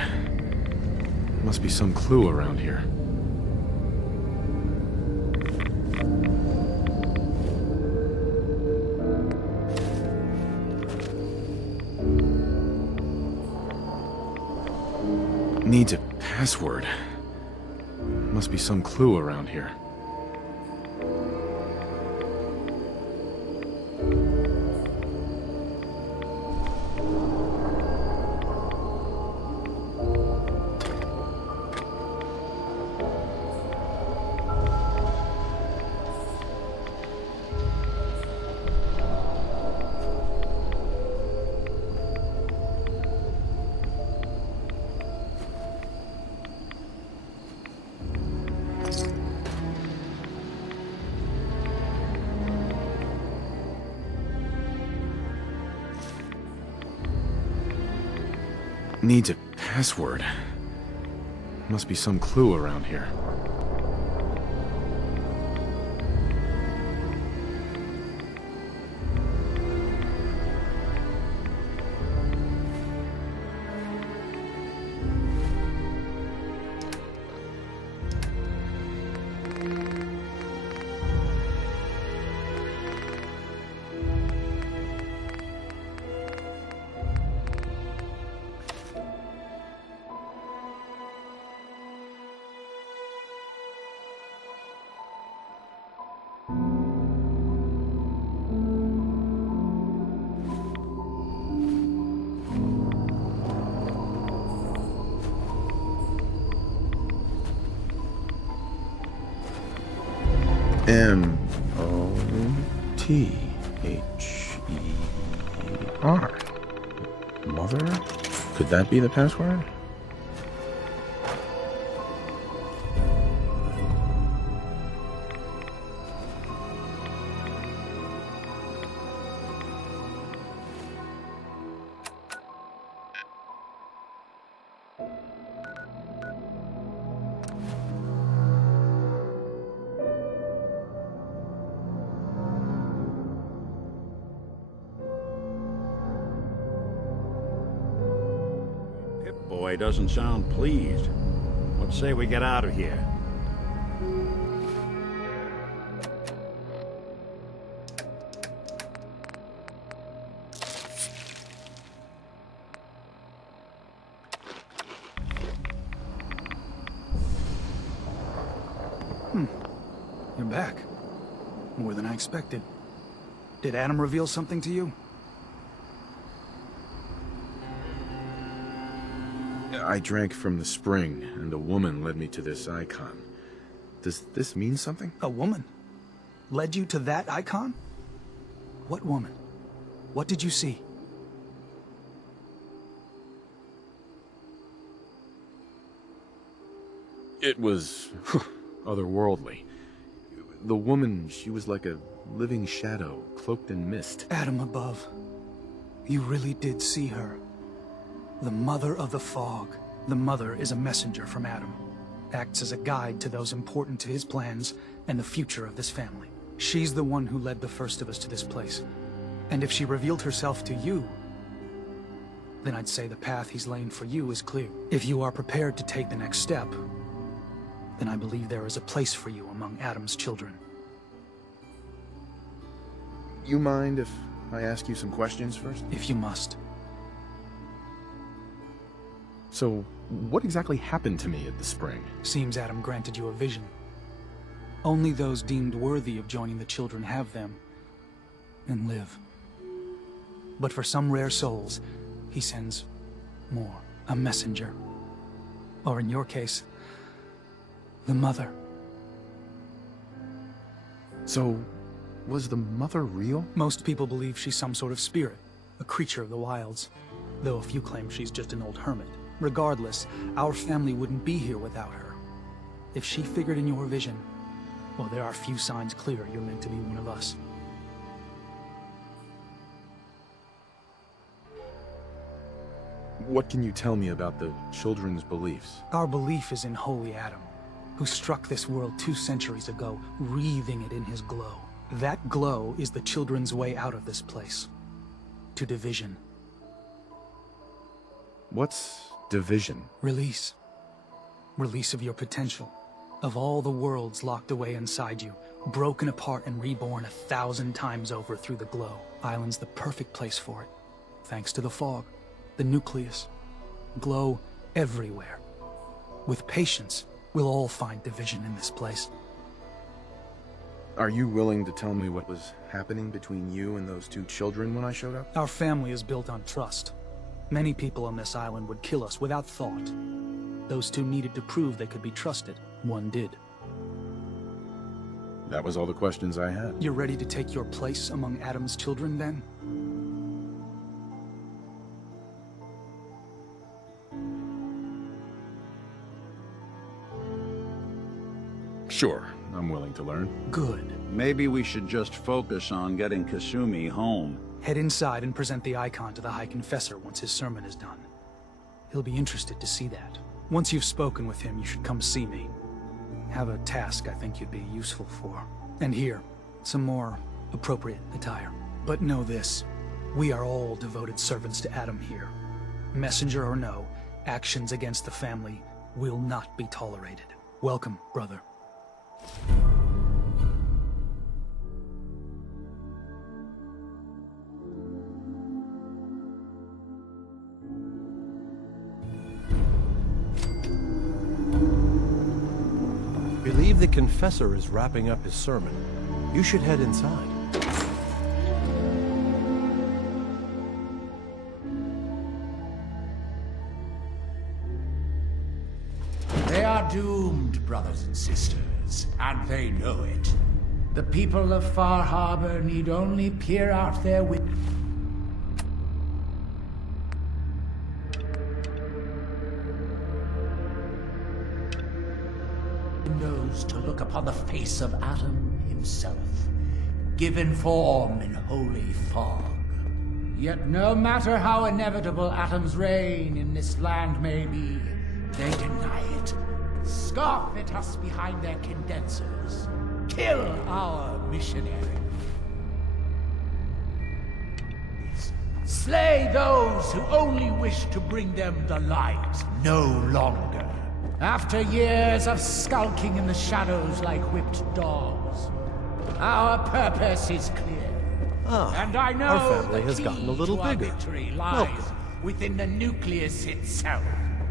Must be some clue around here. Needs a password. Must be some clue around here. Needs a password. Must be some clue around here. M-O-T-H-E-R. Mother? Could that be the password? Boy doesn't sound pleased. What say we get out of here? You're back. More than I expected. Did Adam reveal something to you? I drank from the spring, and a woman led me to this icon. Does this mean something? A woman? Led you to that icon? What woman? What did you see? It was otherworldly. The woman, she was like a living shadow, cloaked in mist. Adam above. You really did see her. The Mother of the Fog. The Mother is a messenger from Adam. Acts as a guide to those important to his plans and the future of this family. She's the one who led the first of us to this place. And if she revealed herself to you, then I'd say the path he's laying for you is clear. If you are prepared to take the next step, then I believe there is a place for you among Adam's children. You mind if I ask you some questions first? If you must. So, what exactly happened to me at the spring? Seems Adam granted you a vision. Only those deemed worthy of joining the children have them, and live. But for some rare souls, he sends more. A messenger. Or in your case, the Mother. So, was the Mother real? Most people believe she's some sort of spirit, a creature of the wilds, though a few claim she's just an old hermit. Regardless, our family wouldn't be here without her. If she figured in your vision, well, there are few signs clear you're meant to be one of us. What can you tell me about the children's beliefs? Our belief is in Holy Adam, who struck this world 2 centuries ago, wreathing it in his glow. That glow is the children's way out of this place. To division. What's division? Release. Release of your potential. Of all the worlds locked away inside you, broken apart and reborn 1,000 times over through the glow. Island's the perfect place for it. Thanks to the fog, the nucleus. Glow everywhere. With patience, we'll all find division in this place. Are you willing to tell me what was happening between you and those two children when I showed up? Our family is built on trust. Many people on this island would kill us without thought. Those two needed to prove they could be trusted. One did. That was all the questions I had. You're ready to take your place among Adam's children, then? Sure, I'm willing to learn. Good. Maybe we should just focus on getting Kasumi home. Head inside and present the icon to the High Confessor once his sermon is done. He'll be interested to see that. Once you've spoken with him, you should come see me. Have a task I think you'd be useful for. And here, some more appropriate attire. But know this, we are all devoted servants to Adam here. Messenger or no, actions against the family will not be tolerated. Welcome, brother. Believe the confessor is wrapping up his sermon. You should head inside. They are doomed, brothers and sisters, and they know it. The people of Far Harbor need only peer out their windows to look upon the face of Adam himself, given form in holy fog. Yet no matter how inevitable Adam's reign in this land may be, they deny it, scoff at us behind their condensers, kill our missionaries, slay those who only wish to bring them the light no longer. After years of skulking in the shadows like whipped dogs, our purpose is clear. And I know our family has gotten a little bigger. Victory lies within the nucleus itself.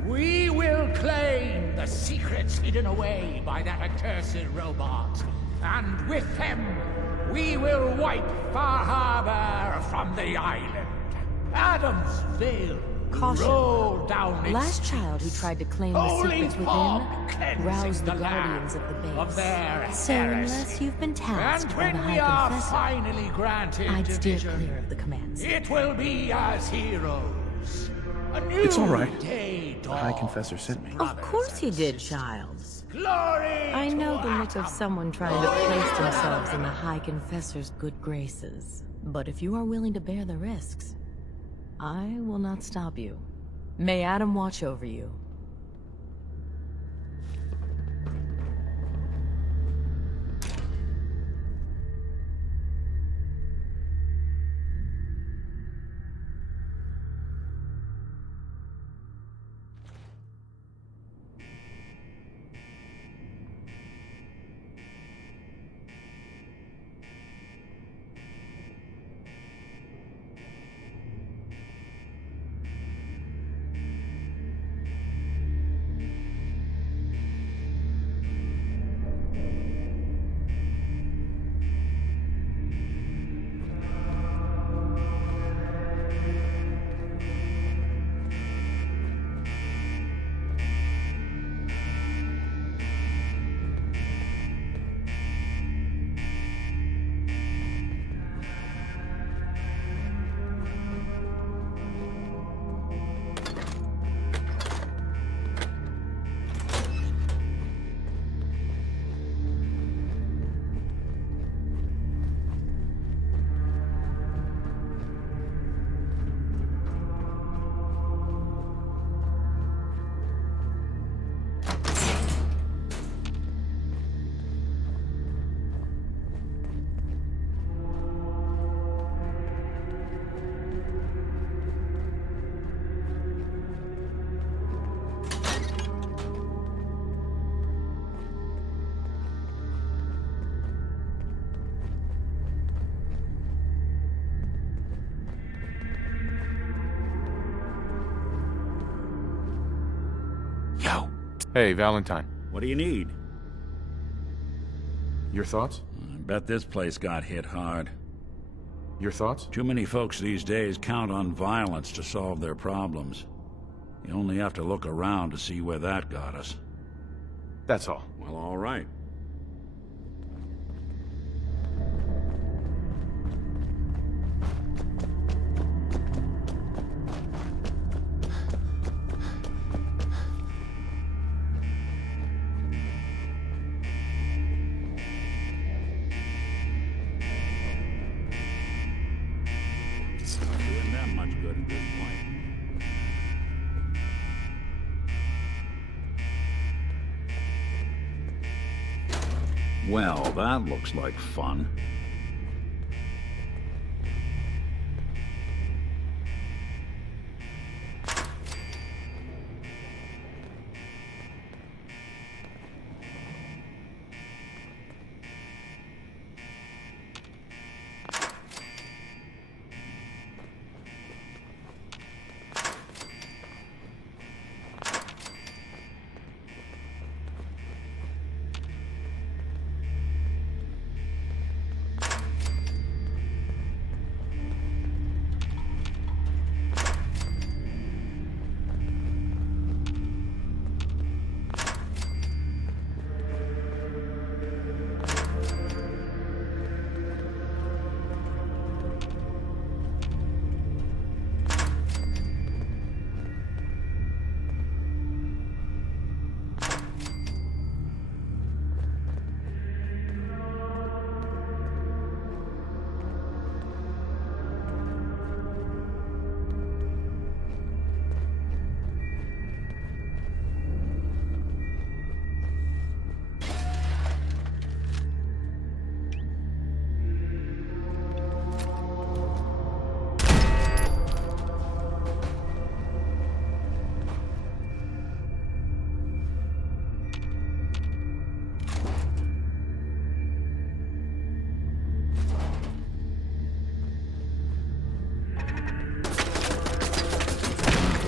We will claim the secrets hidden away by that accursed robot, and with them, we will wipe Far Harbor from the island. Adam's veil. Caution. Down Last child who tried to claim the secrets within roused the guardians of the base. So unless you've been tasked by the High Confessor, I'd steer clear of the commands. It will be as heroes. It's all right. The High Confessor sent me. Of course he did, child. Glory I know the look of someone trying to place themselves in the High Confessor's good graces. But if you are willing to bear the risks, I will not stop you. May Adam watch over you. Hey, Valentine. What do you need? Your thoughts? I bet this place got hit hard. Your thoughts? Too many folks these days count on violence to solve their problems. You only have to look around to see where that got us. That's all. Well, all right. Not doing that much good at this point. Well, that looks like fun.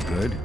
Good.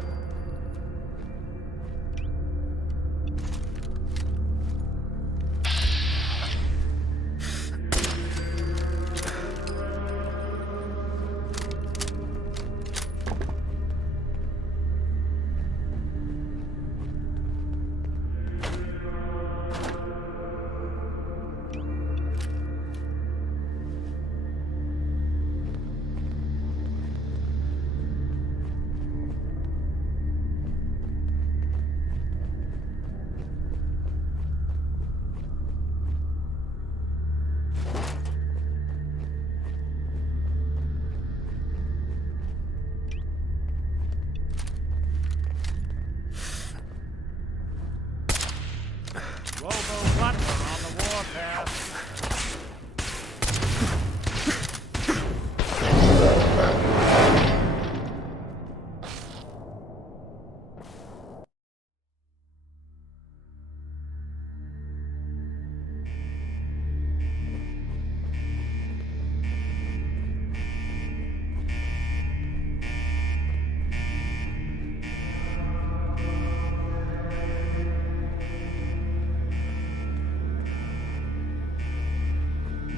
Robo Butler on the warpath.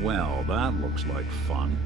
Well, that looks like fun.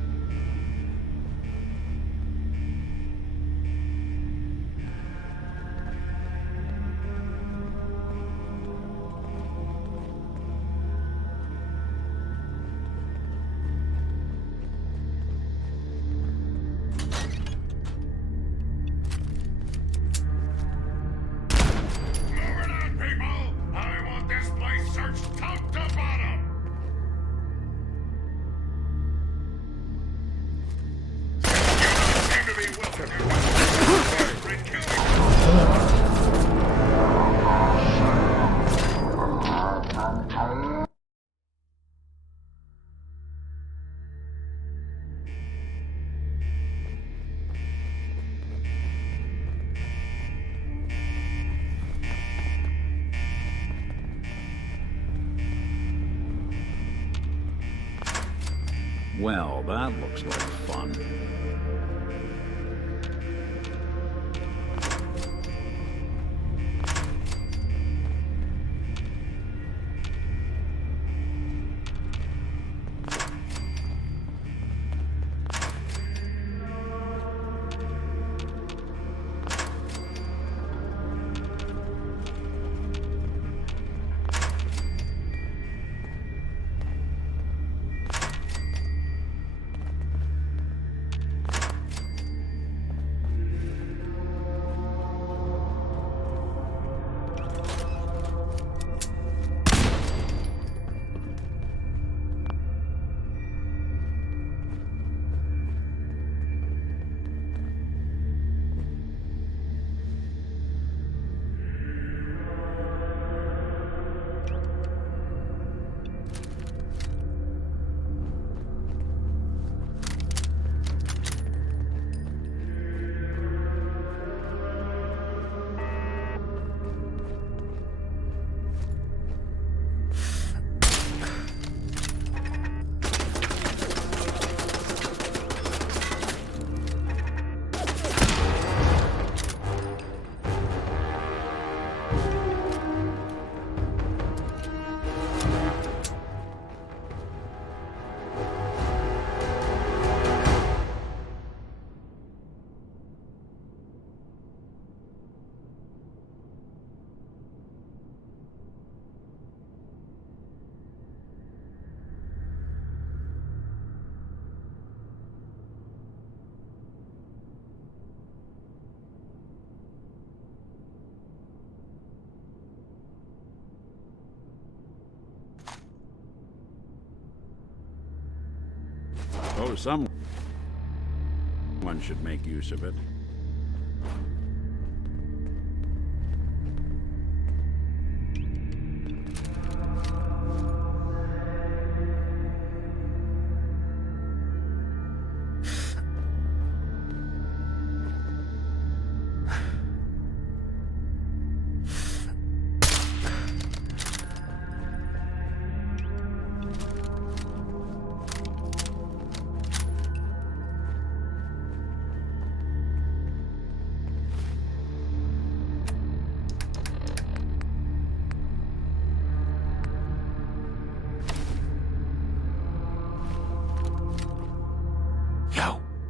Well, that looks like fun. suppose someone should make use of it.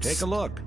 Take a look.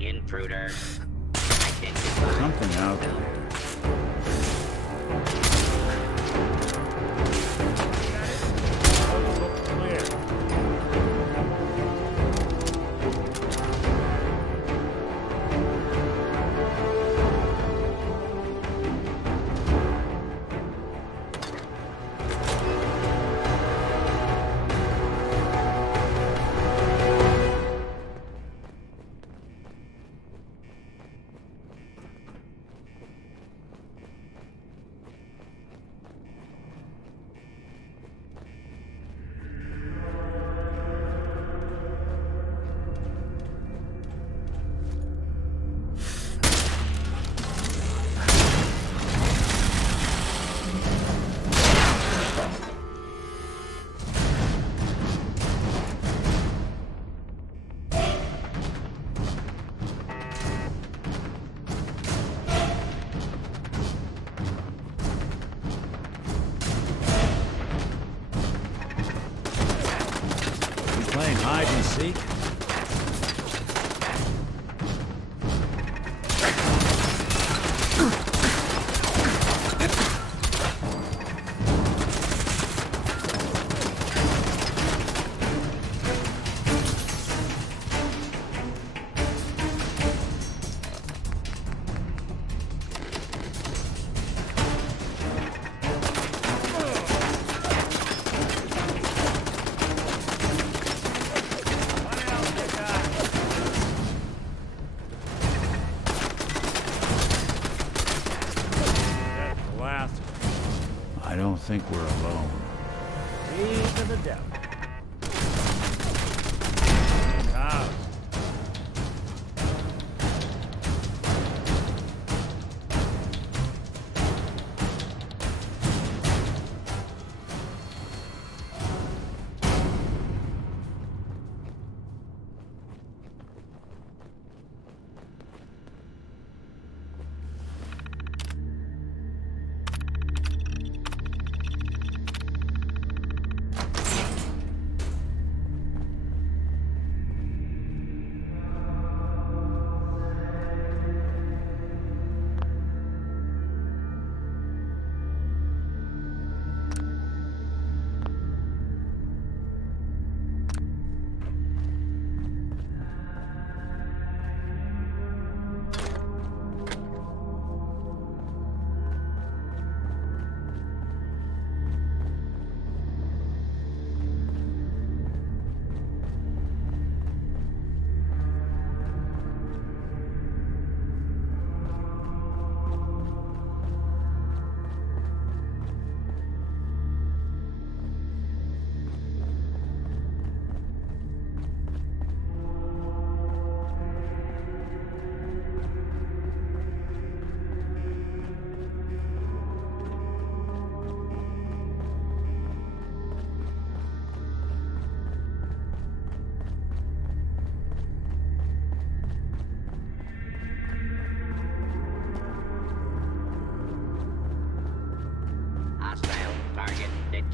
Intruder. Something out there. Playing hide and seek? I don't think we're alone. Deed to the devil. Out.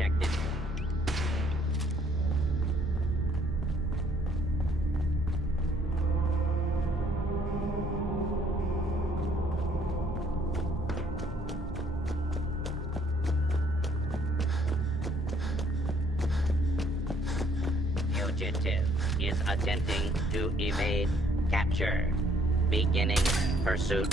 detected. Fugitive is attempting to evade capture. Beginning pursuit.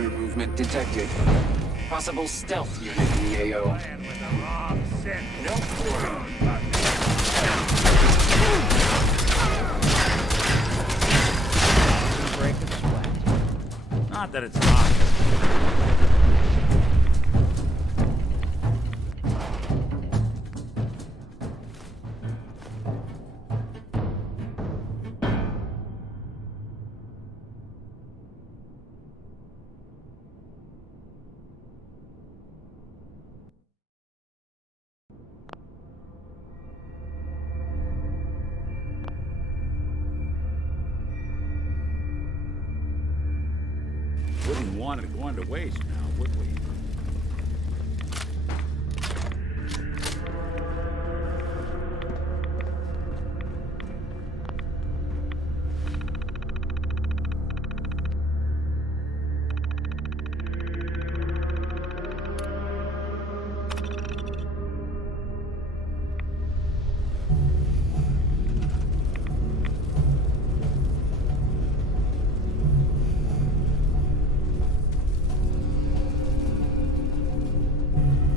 Movement detected. Possible stealth unit in the AO. No Break a sweat. Not that it's not. Wouldn't want it going to waste now, would we?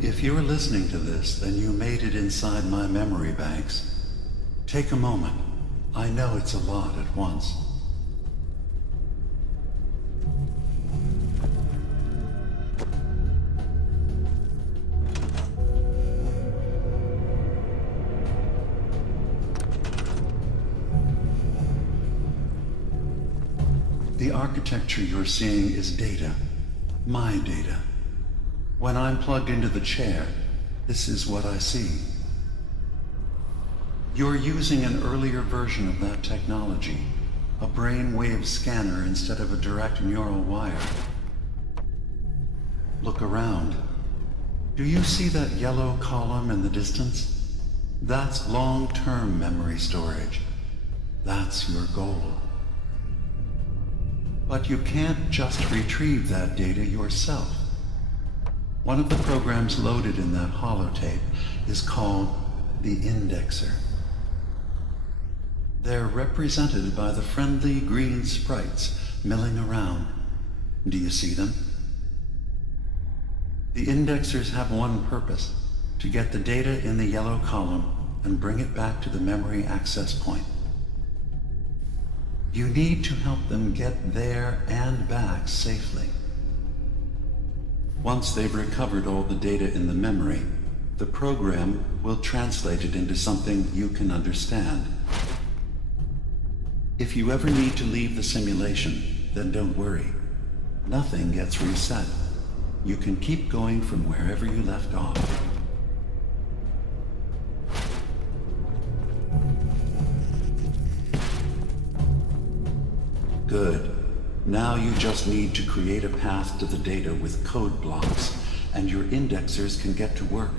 If you're listening to this, then you made it inside my memory banks. Take a moment. I know it's a lot at once. The architecture you're seeing is data. My data. When I'm plugged into the chair, this is what I see. You're using an earlier version of that technology, a brainwave scanner instead of a direct neural wire. Look around. Do you see that yellow column in the distance? That's long-term memory storage. That's your goal. But you can't just retrieve that data yourself. One of the programs loaded in that holotape is called the Indexer. They're represented by the friendly green sprites milling around. Do you see them? The Indexers have one purpose: to get the data in the yellow column and bring it back to the memory access point. You need to help them get there and back safely. Once they've recovered all the data in the memory, the program will translate it into something you can understand. If you ever need to leave the simulation, then don't worry. Nothing gets reset. You can keep going from wherever you left off. Good. Now you just need to create a path to the data with code blocks, and your indexers can get to work.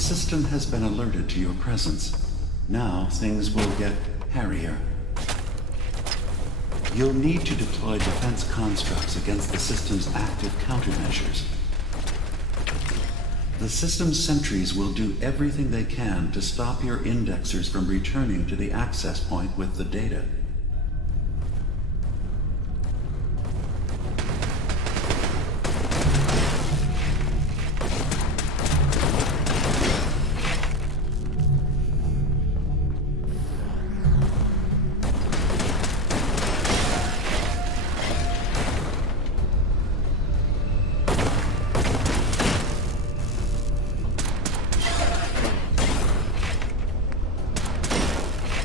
The system has been alerted to your presence. Now things will get hairier. You'll need to deploy defense constructs against the system's active countermeasures. The system's sentries will do everything they can to stop your indexers from returning to the access point with the data.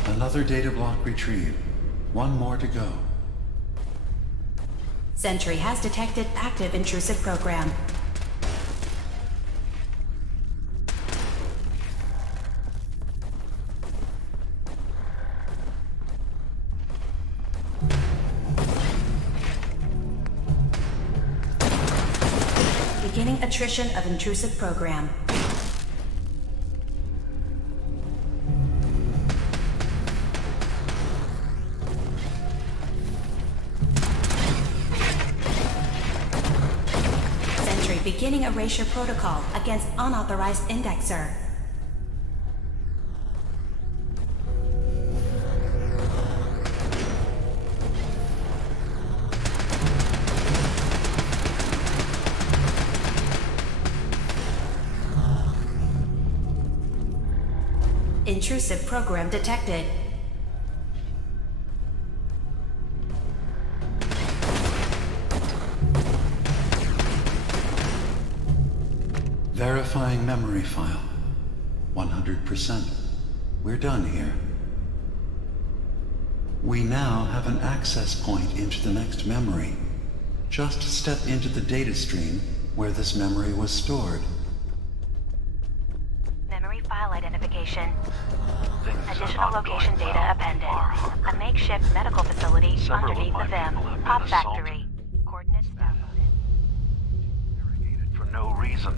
Another data block retrieved. One more to go. Sentry has detected active intrusive program. Beginning attrition of intrusive program. Beginning erasure protocol against unauthorized indexer. Intrusive program detected. Verifying memory file. 100%. We're done here. We now have an access point into the next memory. Just step into the data stream where this memory was stored. Memory file identification. Additional location data appended. A makeshift medical facility underneath the VIM. Pop factory. Coordinates downloaded. Interrogated for no reason.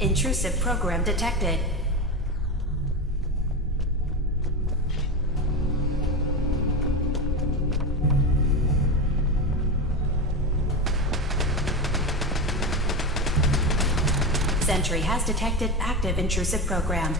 Intrusive program detected. Sentry has detected active intrusive program.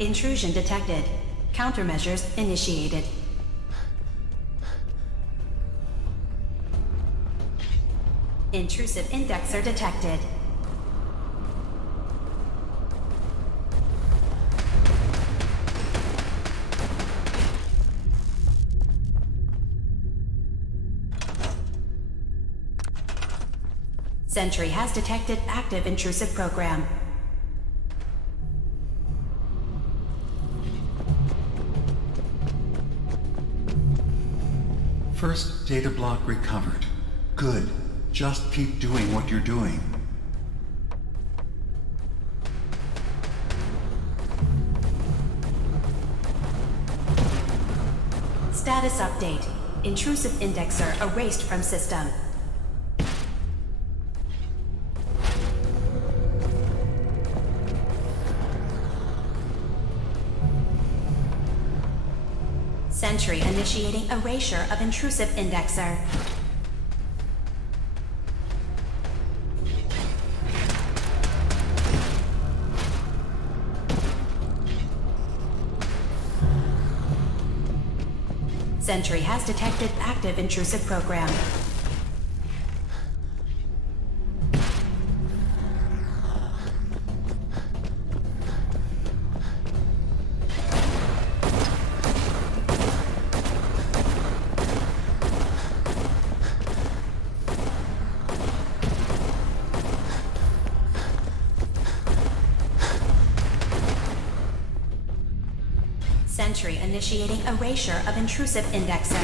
Intrusion detected. Countermeasures initiated. Intrusive indexer detected. Sentry has detected active intrusive program. First data block recovered. Good. Just keep doing what you're doing. Status update. Intrusive indexer erased from system. Sentry initiating erasure of intrusive indexer. Sentry has detected active intrusive program. Sentry initiating erasure of intrusive indexer.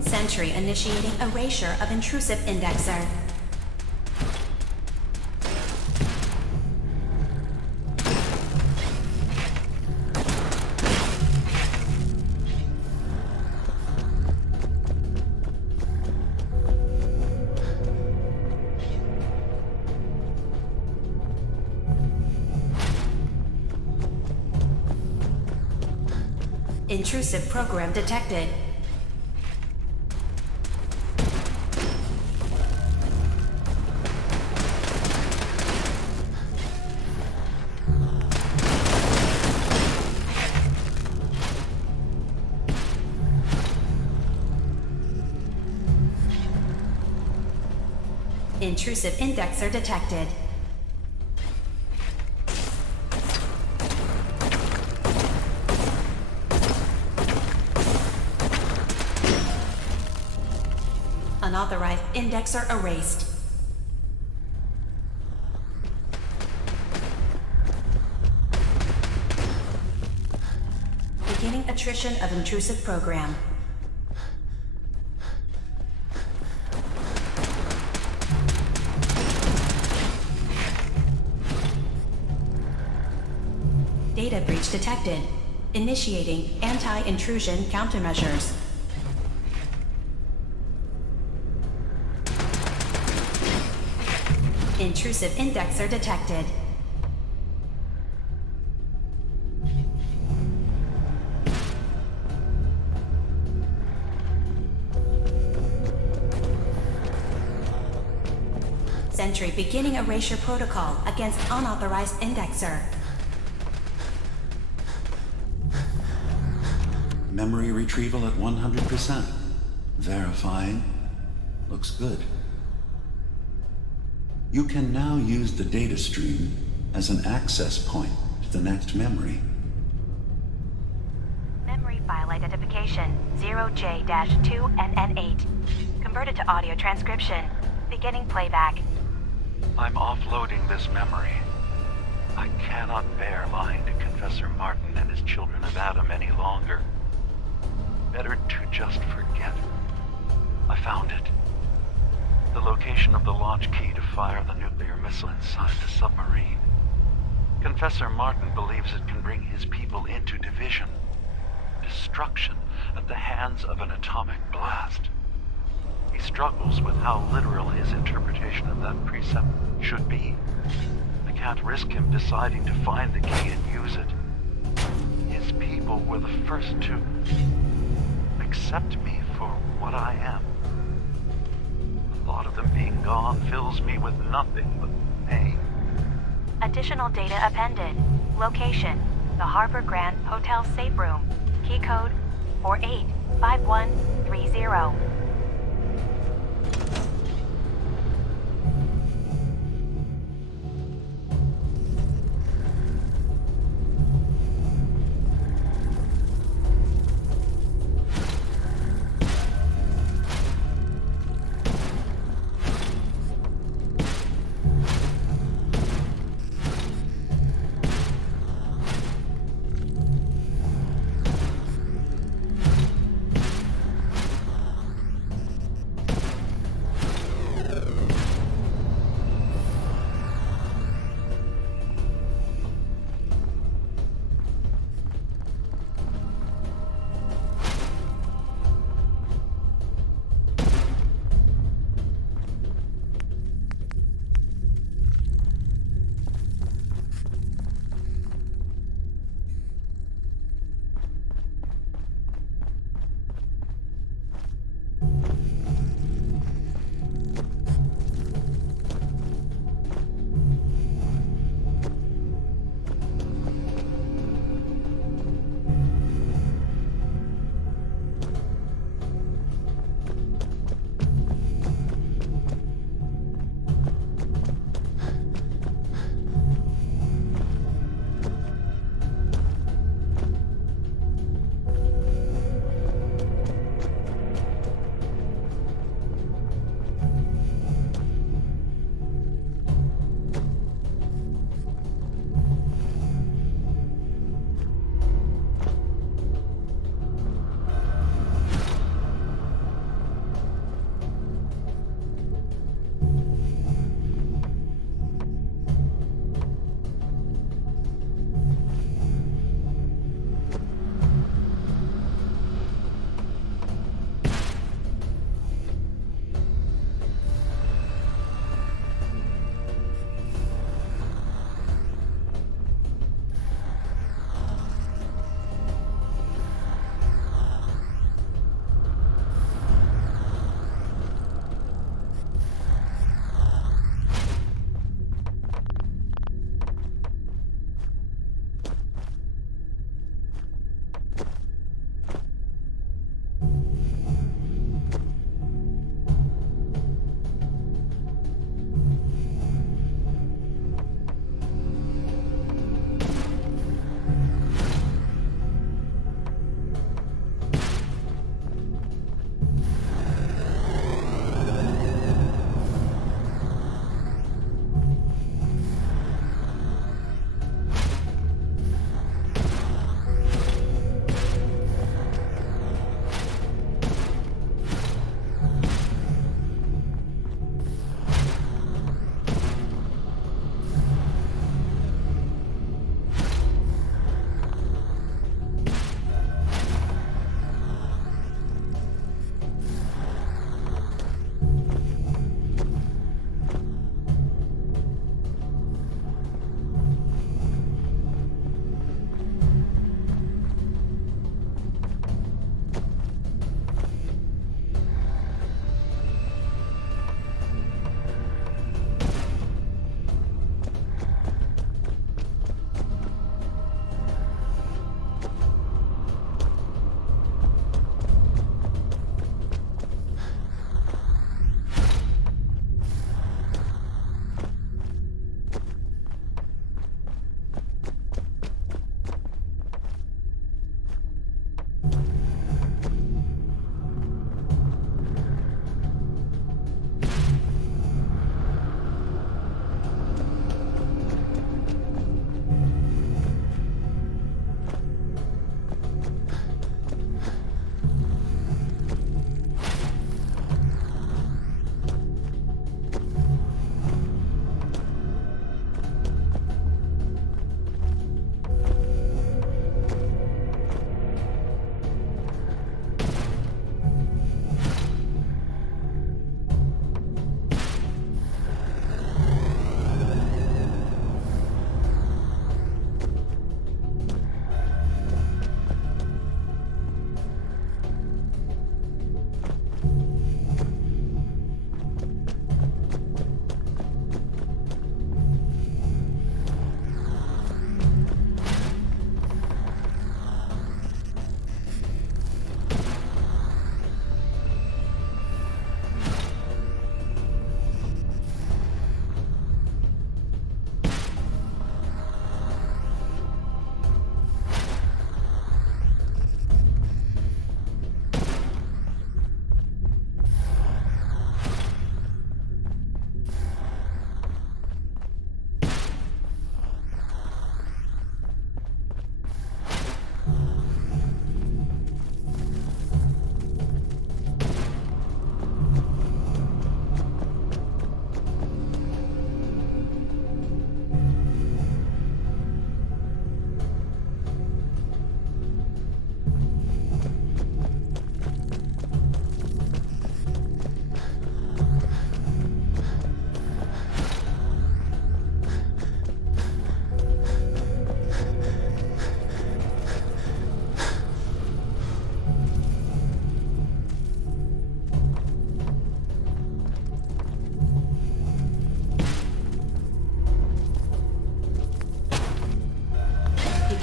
Sentry initiating erasure of intrusive indexer. Intrusive program detected. Intrusive indexer detected. Unauthorized indexer erased. Beginning attrition of intrusive program. Data breach detected. Initiating anti-intrusion countermeasures. Intrusive indexer detected. Sentry beginning erasure protocol against unauthorized indexer. Memory retrieval at 100%. Verifying. Looks good. You can now use the data stream as an access point to the next memory. Memory file identification 0J-2NN8. Converted to audio transcription. Beginning playback. I'm offloading this memory. I cannot bear lying to Confessor Martin and his children of Adam any longer. Better to just forget. I found it. The location of the launch key to fire the nuclear missile inside the submarine. Confessor Martin believes it can bring his people into division. Destruction at the hands of an atomic blast. He struggles with how literal his interpretation of that precept should be. I can't risk him deciding to find the key and use it. His people were the first to accept me for what I am. The thought of them being gone fills me with nothing but pain. Additional data appended. Location: the Harbor Grand Hotel safe room. Key code 485130.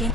begin.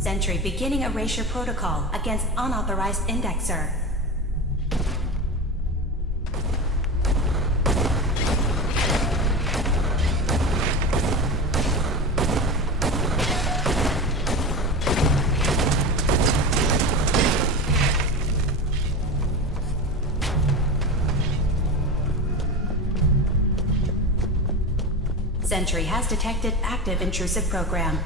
Sentry beginning erasure protocol against unauthorized indexer. Sentry has detected active intrusive program.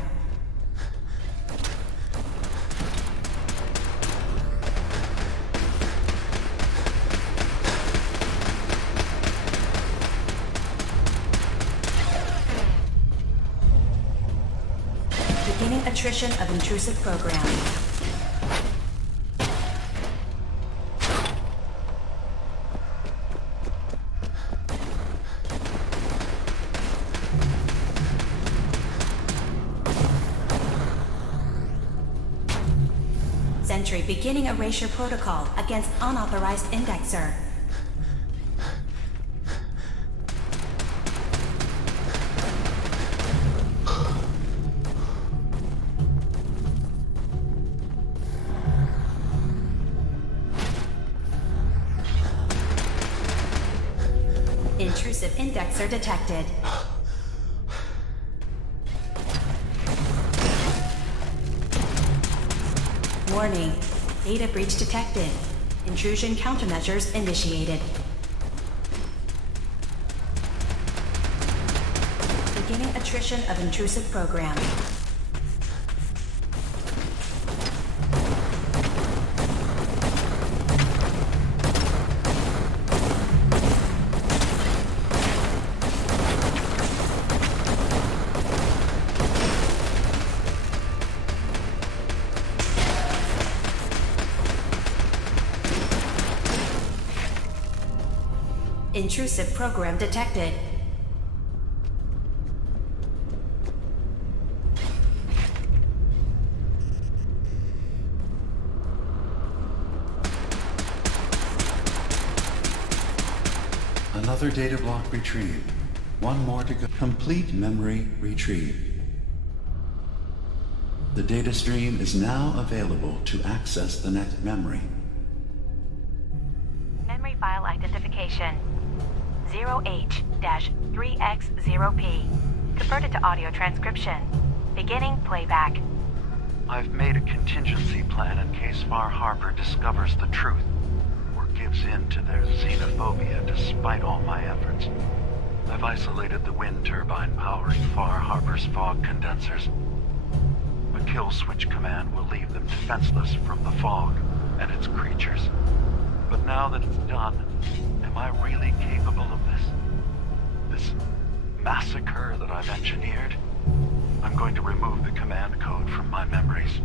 Beginning attrition of intrusive program. Sentry beginning erasure protocol against unauthorized indexer. Intrusive indexer detected. Warning. Data breach detected. Intrusion countermeasures initiated. Beginning attrition of intrusive program. Intrusive program detected. Another data block retrieved. One more to go. Complete memory retrieved. The data stream is now available to access the next memory. Memory file identification 0H-3X0P. Converted to audio transcription. Beginning playback. I've made a contingency plan in case Far Harbor discovers the truth or gives in to their xenophobia despite all my efforts. I've isolated the wind turbine powering Far Harbor's fog condensers. A kill switch command will leave them defenseless from the fog and its creatures. But now that it's done, am I really capable of this? This massacre that I've engineered? I'm going to remove the command code from my memories.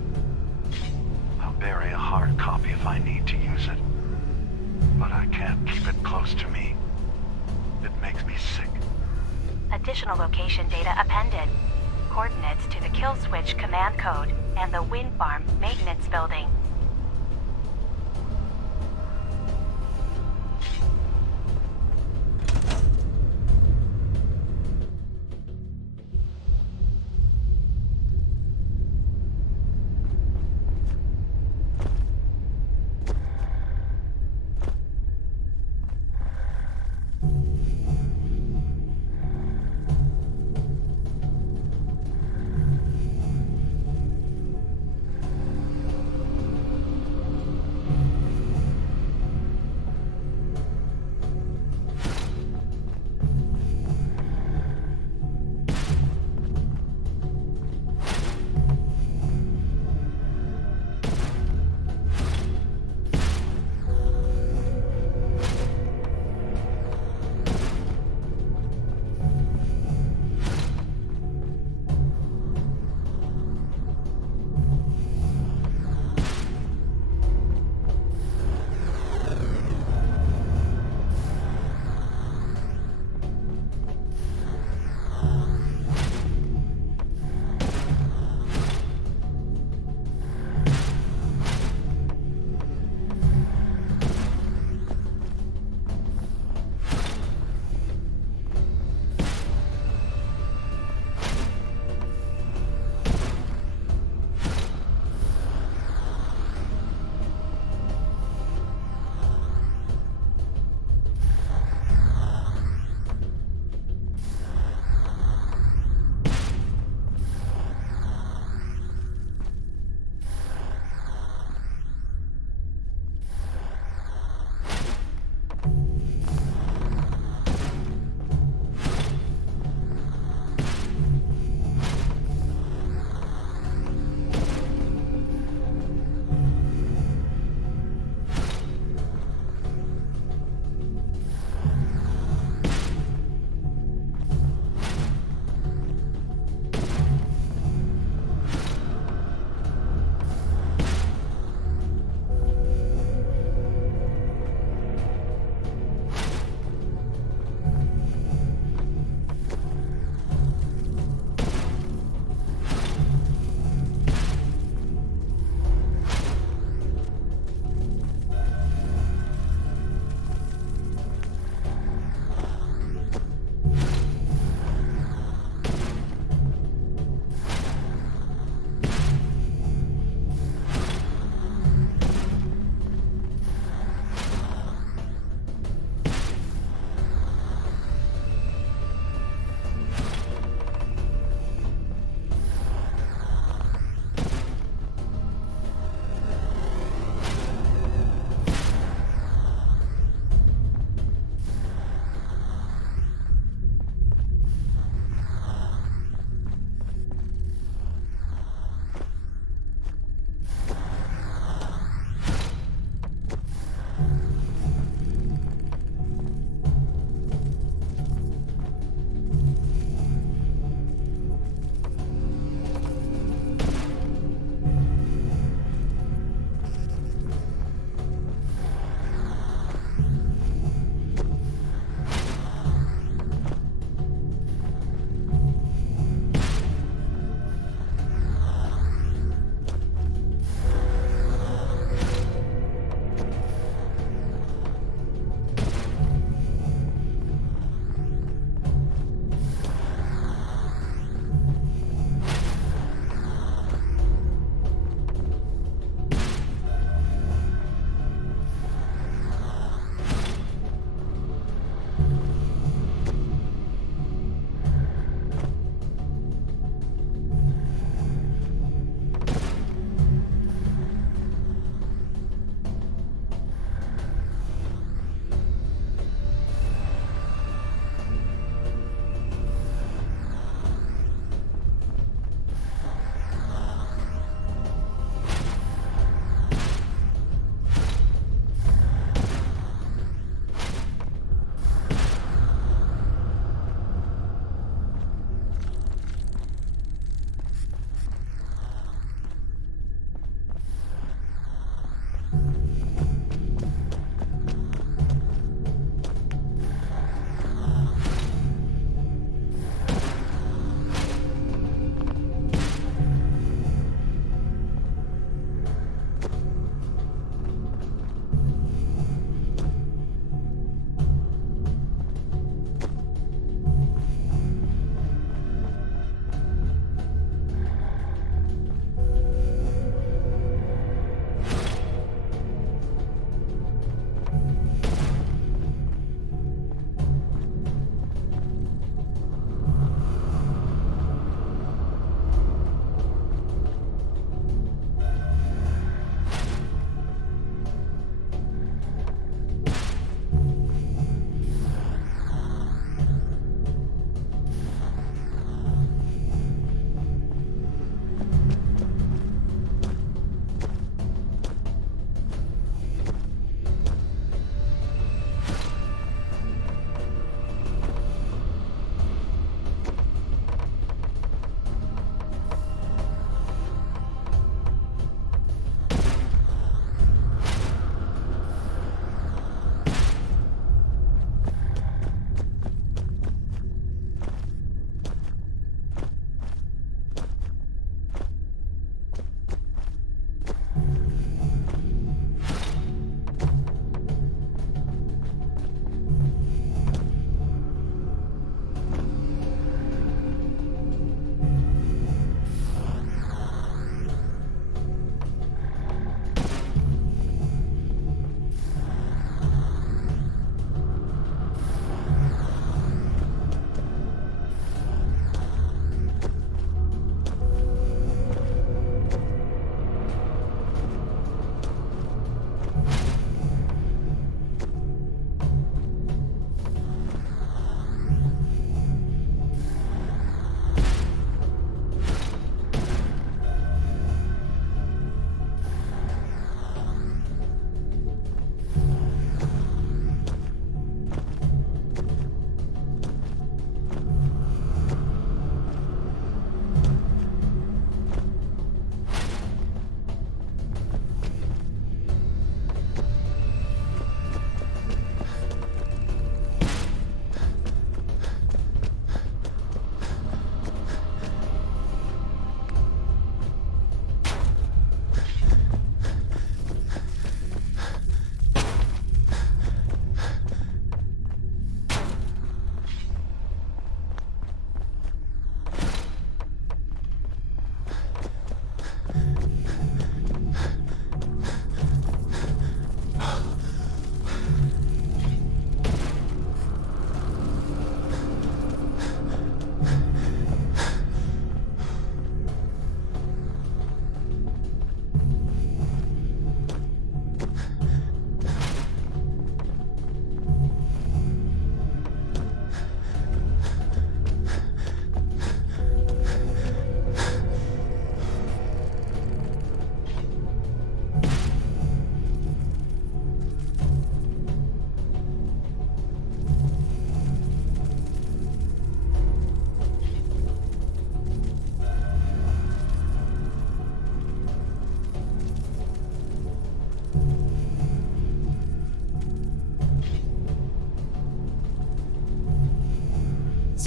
I'll bury a hard copy if I need to use it. But I can't keep it close to me. It makes me sick. Additional location data appended. Coordinates to the kill switch command code and the wind farm maintenance building.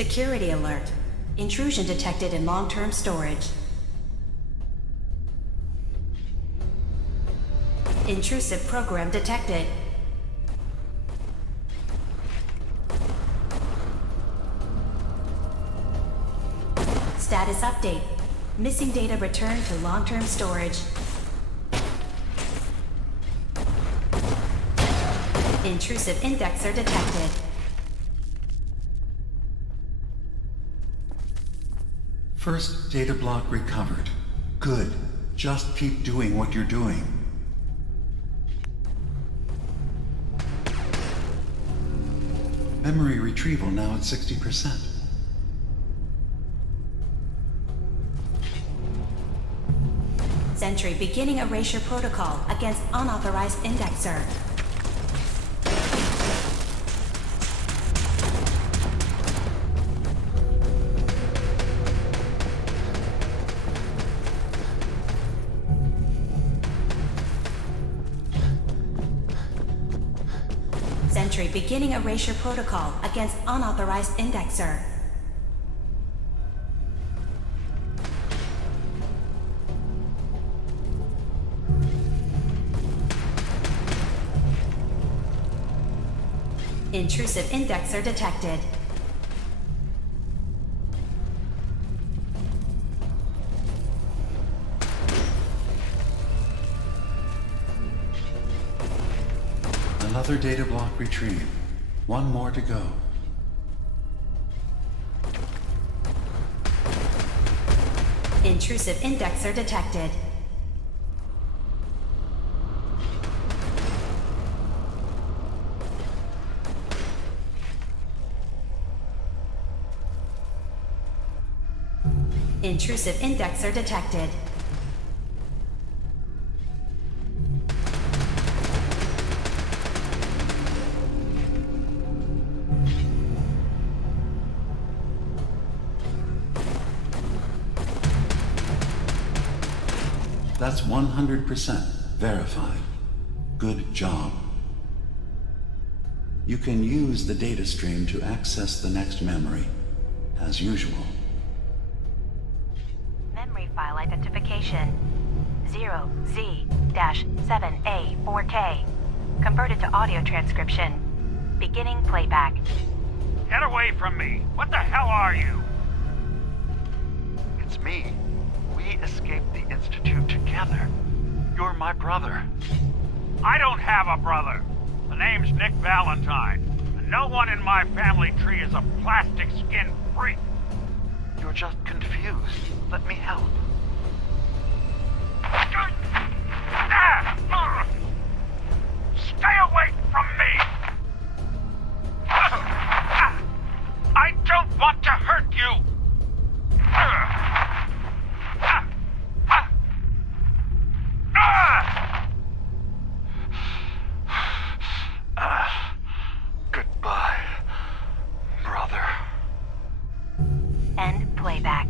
Security alert. Intrusion detected in long-term storage. Intrusive program detected. Status update. Missing data returned to long-term storage. Intrusive indexer detected. First data block recovered. Good. Just keep doing what you're doing. Memory retrieval now at 60%. Sentry beginning erasure protocol against unauthorized indexer. Sentry beginning erasure protocol against unauthorized indexer. Intrusive indexer detected. Another data block retrieved. One more to go. Intrusive indexer detected. Intrusive indexer detected. That's 100% verified. Good job. You can use the data stream to access the next memory, as usual. Memory file identification 0Z-7A4K. Converted to audio transcription. Beginning playback. Get away from me! What the hell are you? It's me. We escaped the Institute together. You're my brother. I don't have a brother. The name's Nick Valentine. And no one in my family tree is a plastic skin freak. You're just confused. Let me help. Stay away from me! I don't want to hurt you! Goodbye, brother. End playback.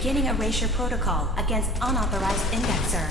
Beginning erasure protocol against unauthorized indexer.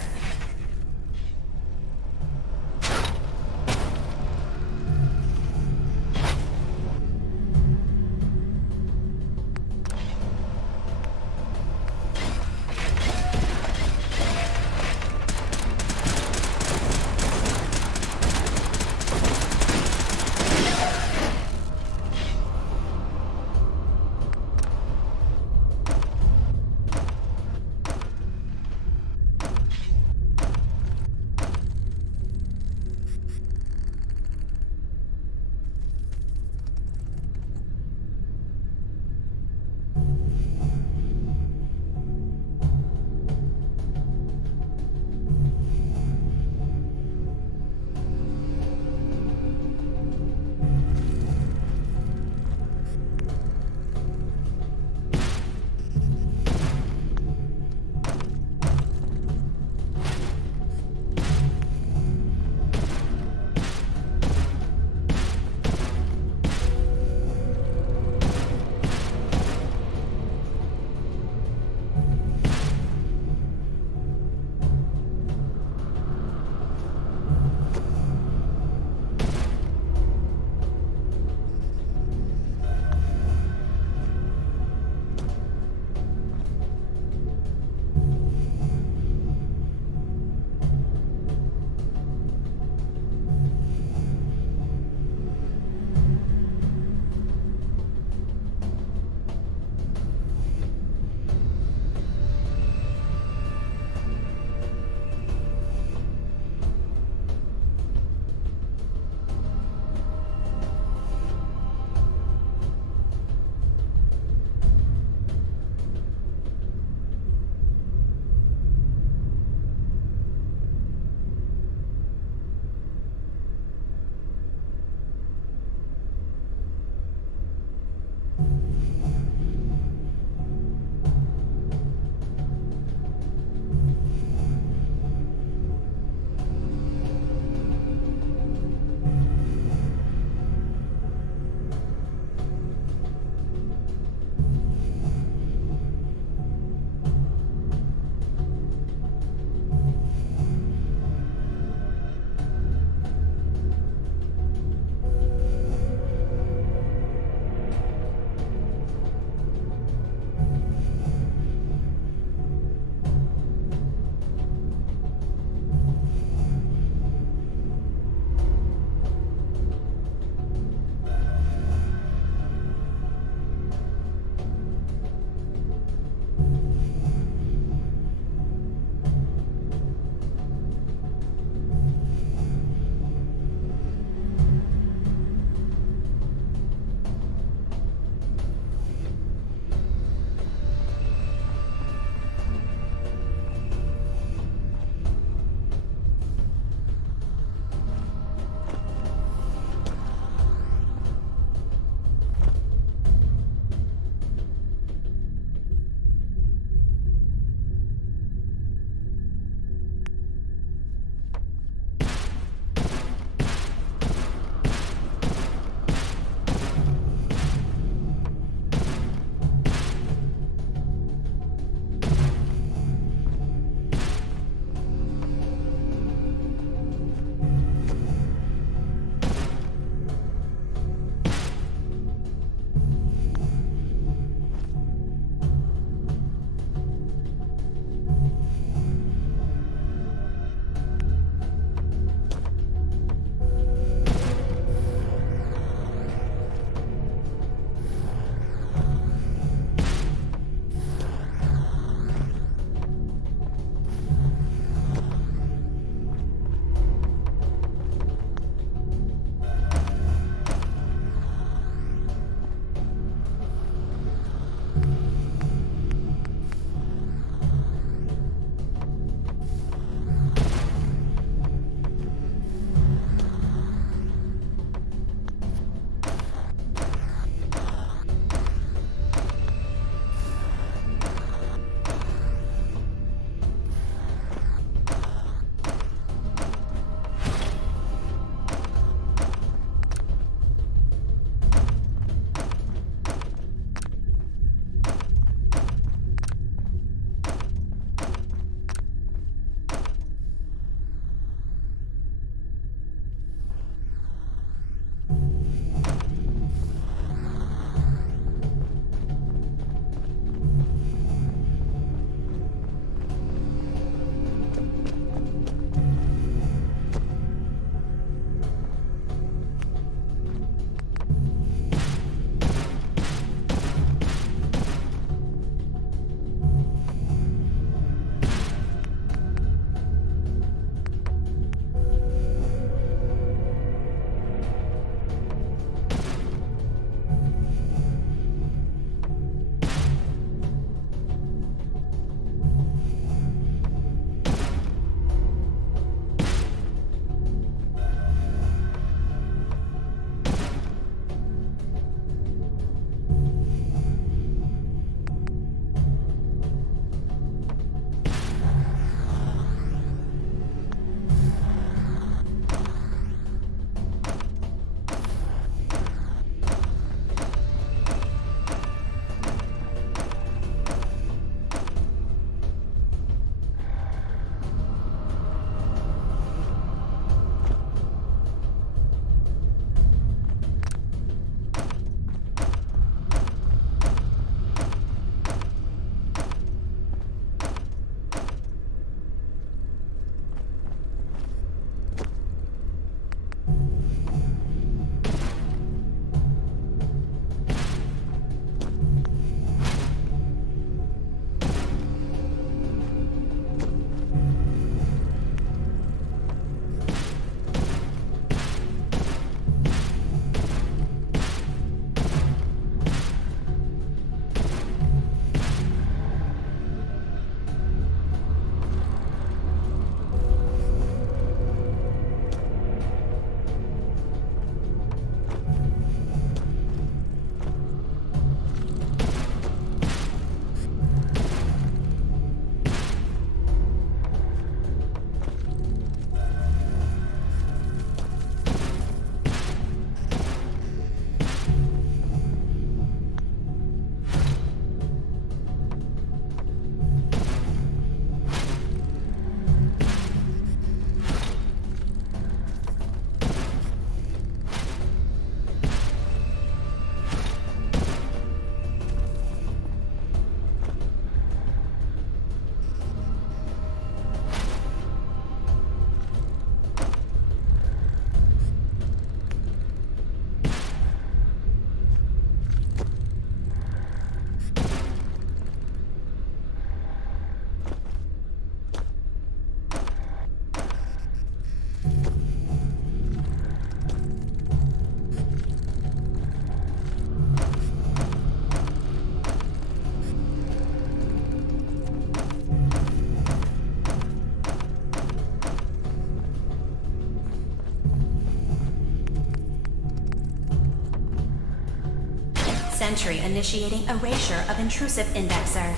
Sentry initiating erasure of intrusive indexer.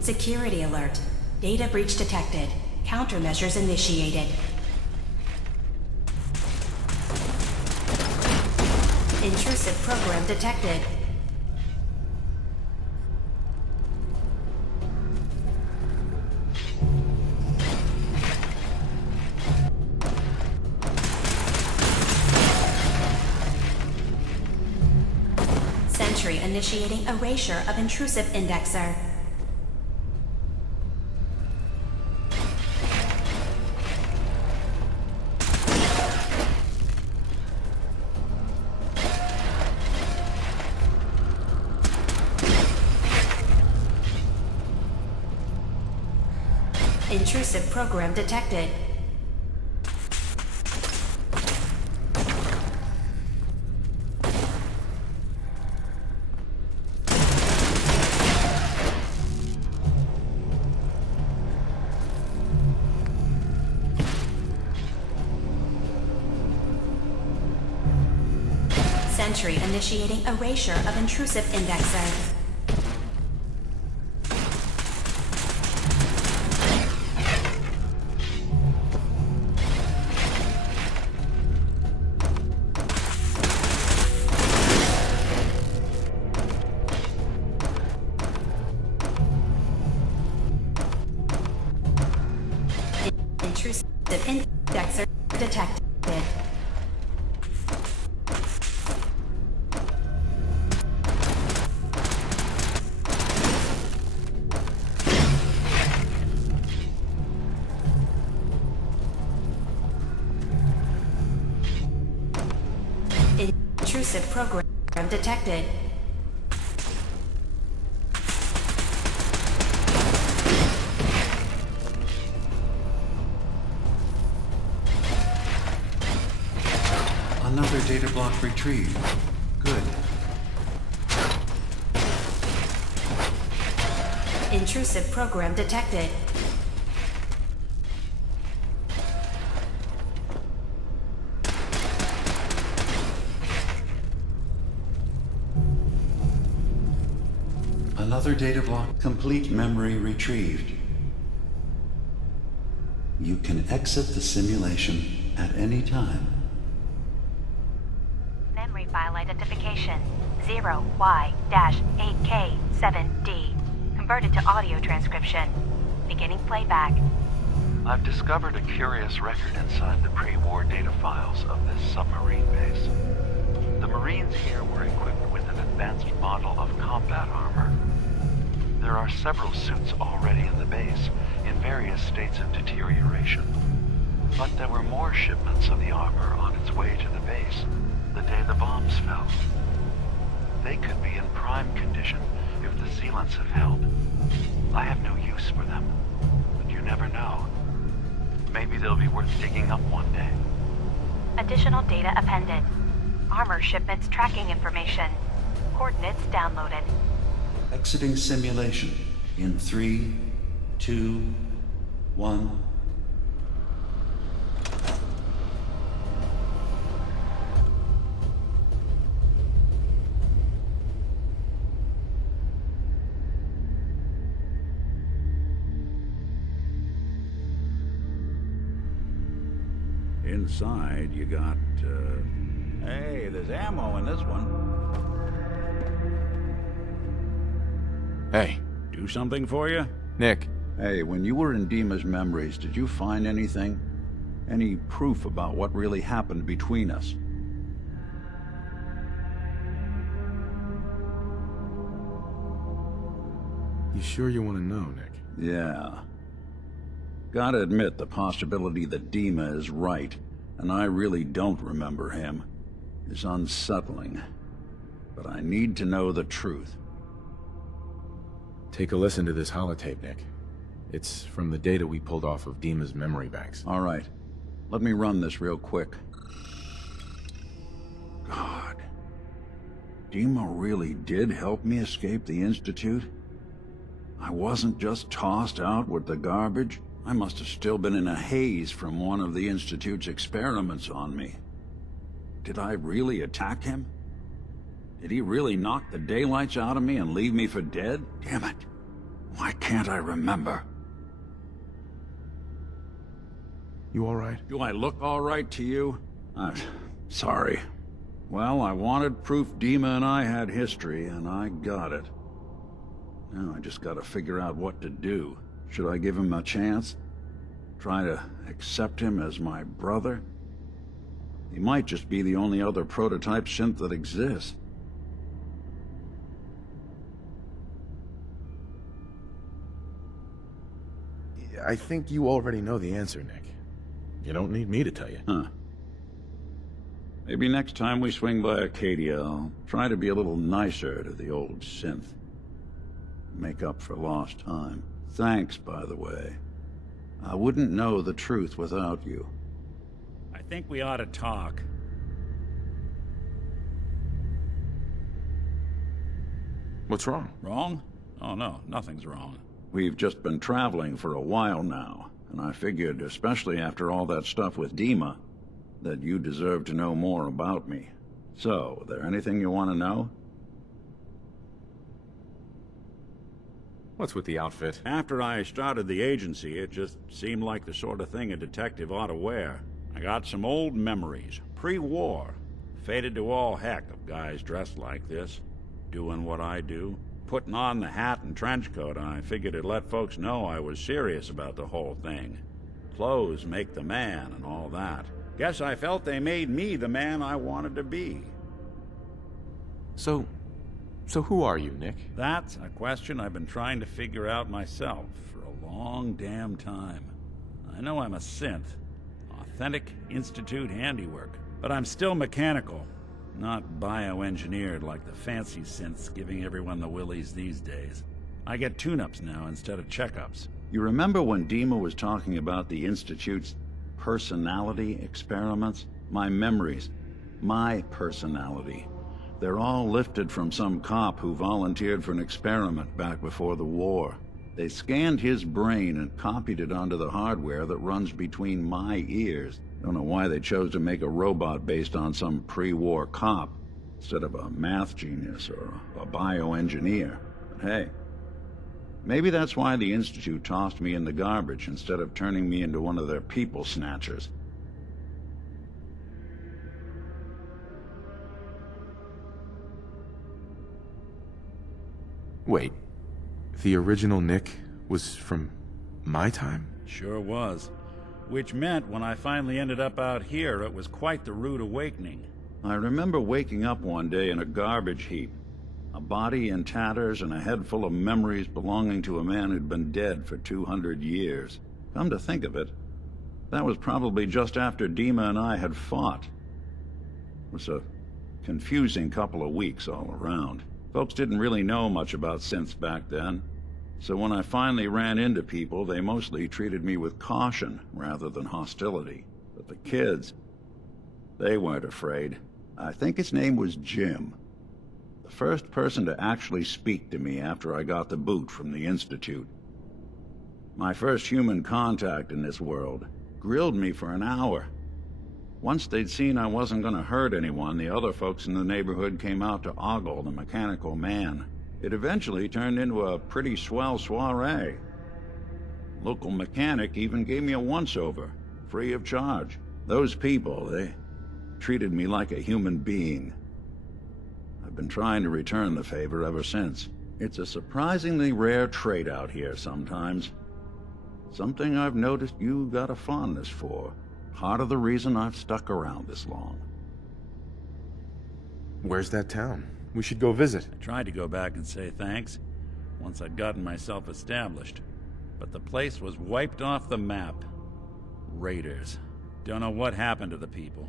Security alert. Data breach detected. Countermeasures initiated. Intrusive program detected. Sentry initiating erasure of intrusive indexer. Intrusive program detected. Sentry initiating erasure of intrusive indexer. Intrusive indexer detected. Intrusive program detected. Another data block retrieved. Good. Intrusive program detected. Another data block. Complete memory retrieved. You can exit the simulation at any time. Memory file identification 0Y-8K7D. Converted to audio transcription. Beginning playback. I've discovered a curious record inside the pre-war data files of this submarine base. The Marines here were equipped with an advanced model of combat armor. There are several suits already in the base, in various states of deterioration. But there were more shipments of the armor on its way to the base the day the bombs fell. They could be in prime condition if the sealants have held. I have no use for them, but you never know. Maybe they'll be worth digging up one day. Additional data appended. Armor shipments tracking information. Coordinates downloaded. Exiting simulation in 3, 2, 1. Inside, you got, hey, there's ammo in this one. Hey. Do something for you? Nick. Hey, when you were in Dima's memories, did you find anything? Any proof about what really happened between us? You sure you want to know, Nick? Yeah. Gotta admit, the possibility that Dima is right, and I really don't remember him, is unsettling. But I need to know the truth. Take a listen to this holotape, Nick. It's from the data we pulled off of Dima's memory banks. All right. Let me run this real quick. God. Dima really did help me escape the Institute? I wasn't just tossed out with the garbage? I must have still been in a haze from one of the Institute's experiments on me. Did I really attack him? Did he really knock the daylights out of me and leave me for dead? Damn it. Why can't I remember? You all right? Do I look all right to you? Sorry. Well, I wanted proof Dima and I had history, and I got it. Now I just gotta figure out what to do. Should I give him a chance? Try to accept him as my brother? He might just be the only other prototype synth that exists. I think you already know the answer, Nick. You don't need me to tell you. Huh. Maybe next time we swing by Acadia, I'll try to be a little nicer to the old synth. Make up for lost time. Thanks, by the way. I wouldn't know the truth without you. I think we ought to talk. What's wrong? Wrong? Oh no, nothing's wrong. We've just been traveling for a while now, and I figured, especially after all that stuff with Dima, that you deserve to know more about me. So, is there anything you want to know? What's with the outfit? After I started the agency, it just seemed like the sort of thing a detective ought to wear. I got some old memories, pre-war. Faded to all heck of guys dressed like this, doing what I do. Putting on the hat and trench coat, I figured it'd let folks know I was serious about the whole thing. Clothes make the man and all that. Guess I felt they made me the man I wanted to be. So who are you, Nick? That's a question I've been trying to figure out myself for a long damn time. I know I'm a synth, authentic Institute handiwork, but I'm still mechanical, not bioengineered like the fancy synths giving everyone the willies these days. I get tune-ups now instead of checkups. You remember when Dima was talking about the Institute's personality experiments? My memories. My personality. They're all lifted from some cop who volunteered for an experiment back before the war. They scanned his brain and copied it onto the hardware that runs between my ears. Don't know why they chose to make a robot based on some pre-war cop instead of a math genius or a bioengineer. But hey, maybe that's why the Institute tossed me in the garbage instead of turning me into one of their people snatchers. Wait, the original Nick was from my time? Sure was. Which meant when I finally ended up out here, it was quite the rude awakening. I remember waking up one day in a garbage heap. A body in tatters and a head full of memories belonging to a man who'd been dead for 200 years. Come to think of it, that was probably just after Dima and I had fought. It was a confusing couple of weeks all around. Folks didn't really know much about synths back then, so when I finally ran into people, they mostly treated me with caution rather than hostility. But the kids, they weren't afraid. I think his name was Jim. The first person to actually speak to me after I got the boot from the Institute. My first human contact in this world. Grilled me for an hour. Once they'd seen I wasn't going to hurt anyone, the other folks in the neighborhood came out to ogle the mechanical man. It eventually turned into a pretty swell soiree. Local mechanic even gave me a once-over, free of charge. Those people, they treated me like a human being. I've been trying to return the favor ever since. It's a surprisingly rare trait out here sometimes. Something I've noticed you got a fondness for. Part of the reason I've stuck around this long. Where's that town? We should go visit. I tried to go back and say thanks, once I'd gotten myself established. But the place was wiped off the map. Raiders. Don't know what happened to the people.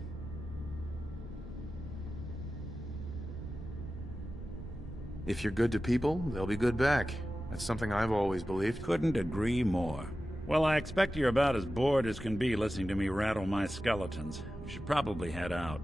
If you're good to people, they'll be good back. That's something I've always believed. Couldn't agree more. Well, I expect you're about as bored as can be listening to me rattle my skeletons. We should probably head out.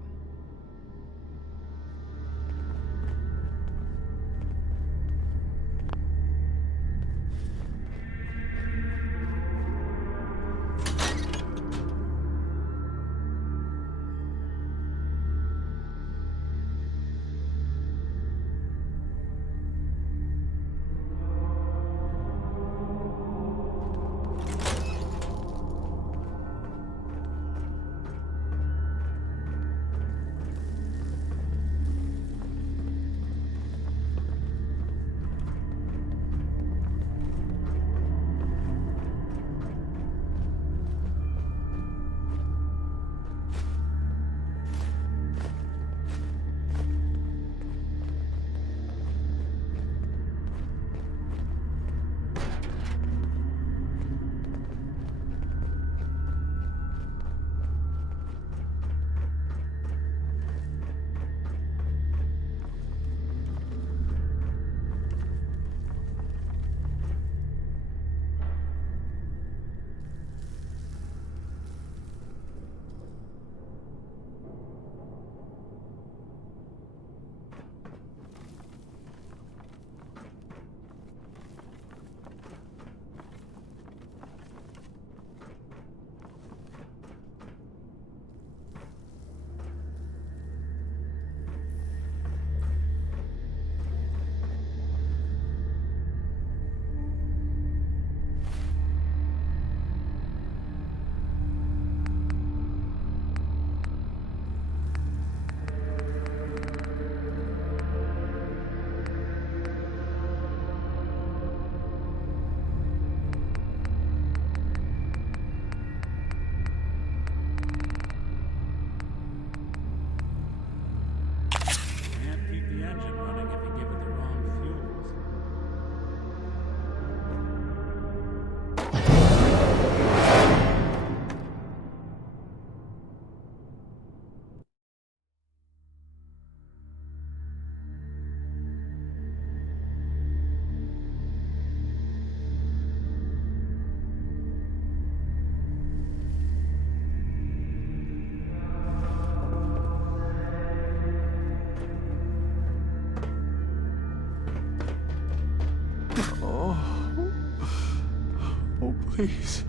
Please.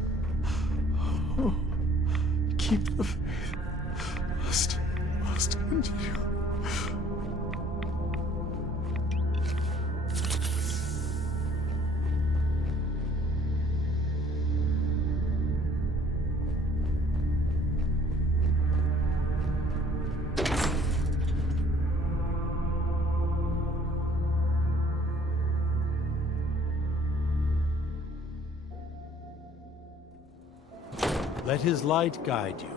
Oh, keep the faith. Must continue. Let his light guide you.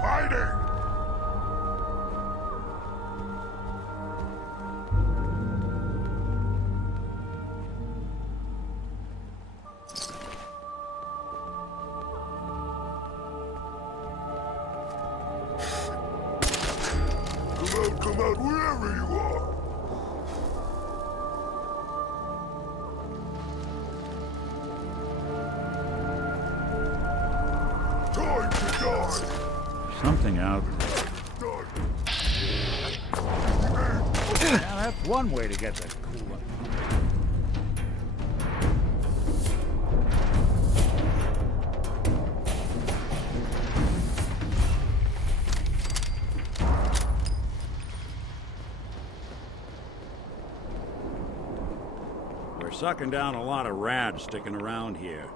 Fighting! Come out, wherever you are! Time to die! Something out. Now that's one way to get the cooler. We're sucking down a lot of rads sticking around here.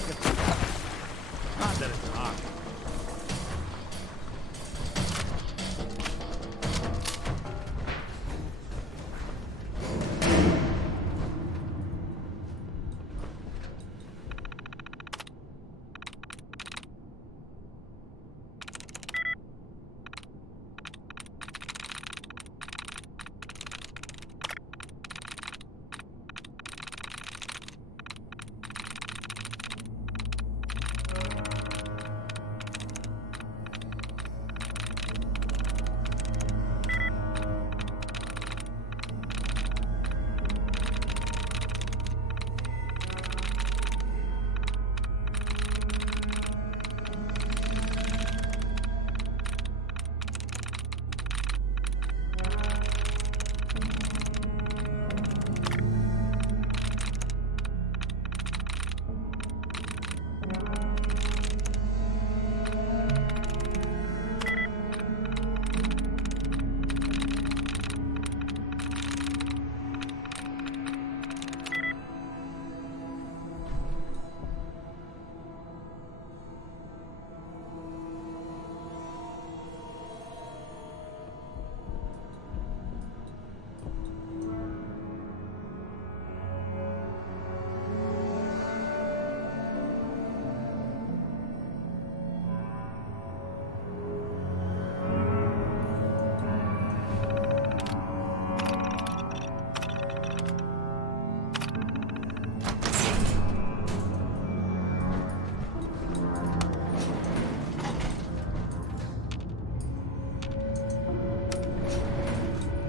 break it. Not that it's hard.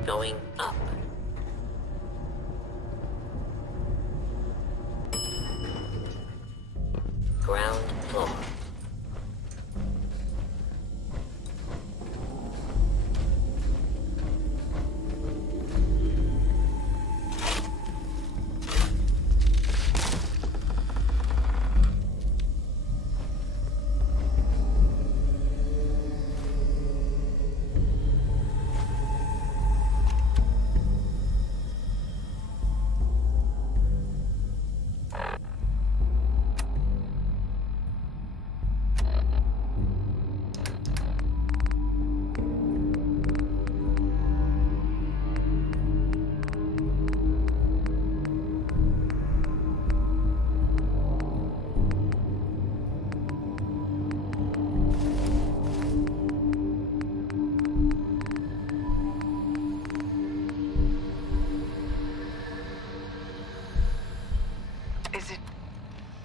Going up. Ground floor.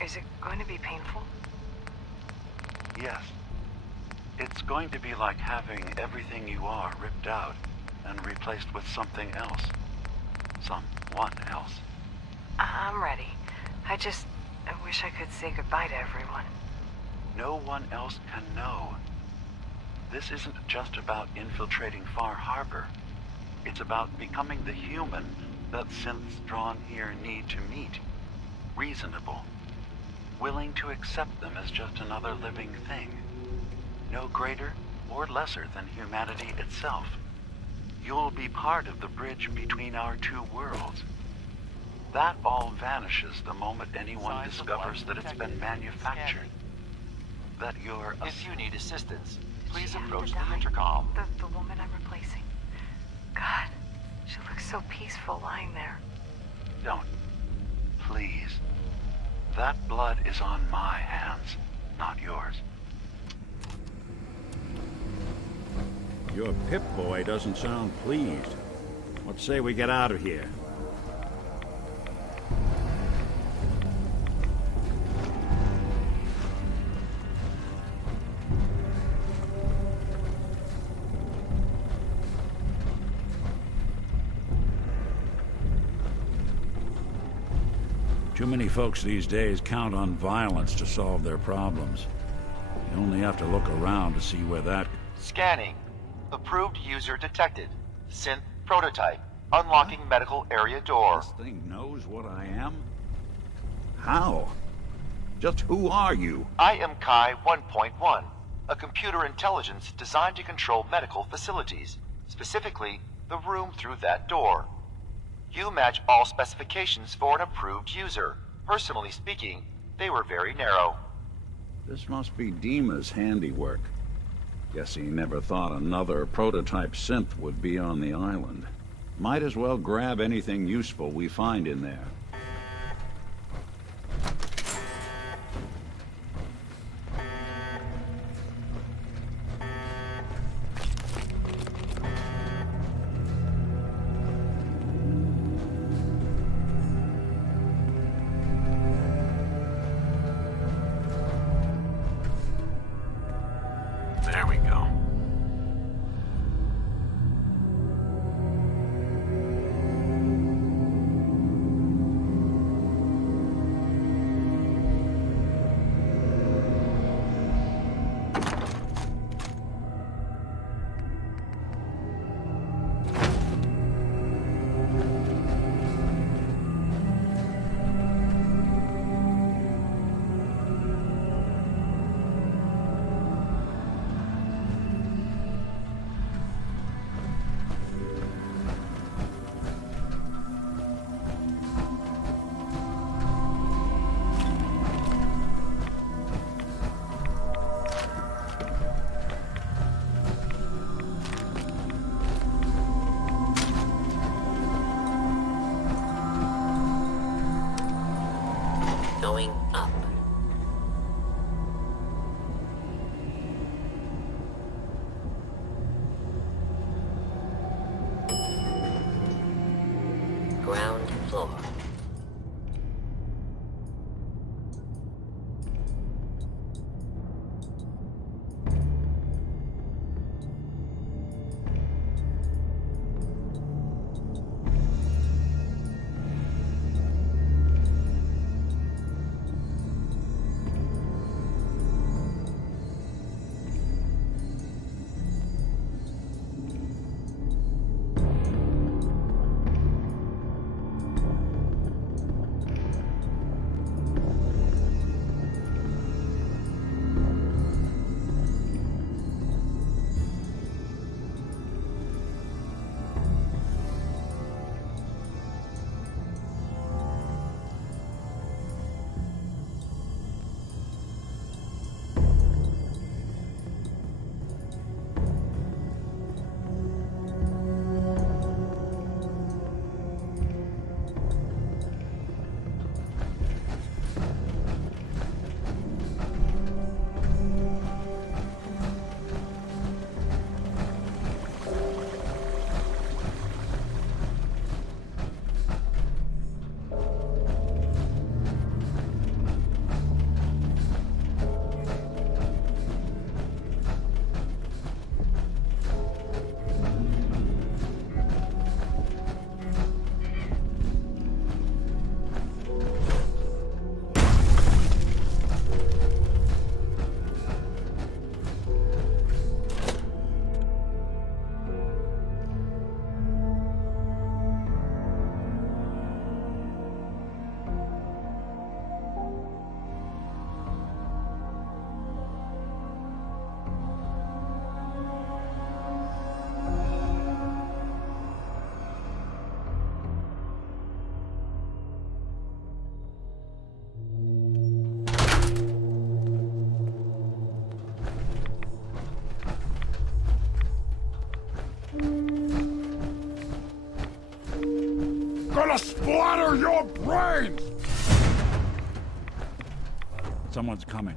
Is it going to be painful? Yes. It's going to be like having everything you are ripped out and replaced with something else. Someone else. I'm ready. I wish I could say goodbye to everyone. No one else can know. This isn't just about infiltrating Far Harbor. It's about becoming the human that synths drawn here need to meet. Reasonable. Willing to accept them as just another living thing. No greater or lesser than humanity itself. You'll be part of the bridge between our two worlds. That all vanishes the moment anyone discovers that it's been manufactured. That you're a... If you need assistance, please approach the intercom. The woman I'm replacing. God, she looks so peaceful lying there. Don't. Please. That blood is on my hands, not yours. Your Pip-Boy doesn't sound pleased. Let's say we get out of here. Too many folks these days count on violence to solve their problems. You only have to look around to see where that... Scanning. Approved user detected. Synth prototype. Unlocking medical area door. This thing knows what I am? How? Just who are you? I am Kai 1.1, a computer intelligence designed to control medical facilities, specifically the room through that door. You match all specifications for an approved user. Personally speaking, They were very narrow. This must be Dima's handiwork. Guess he never thought another prototype synth would be on the island. Might as well grab anything useful we find in there. There we go. Going up. Ground floor. Gonna splatter your brains! Someone's coming.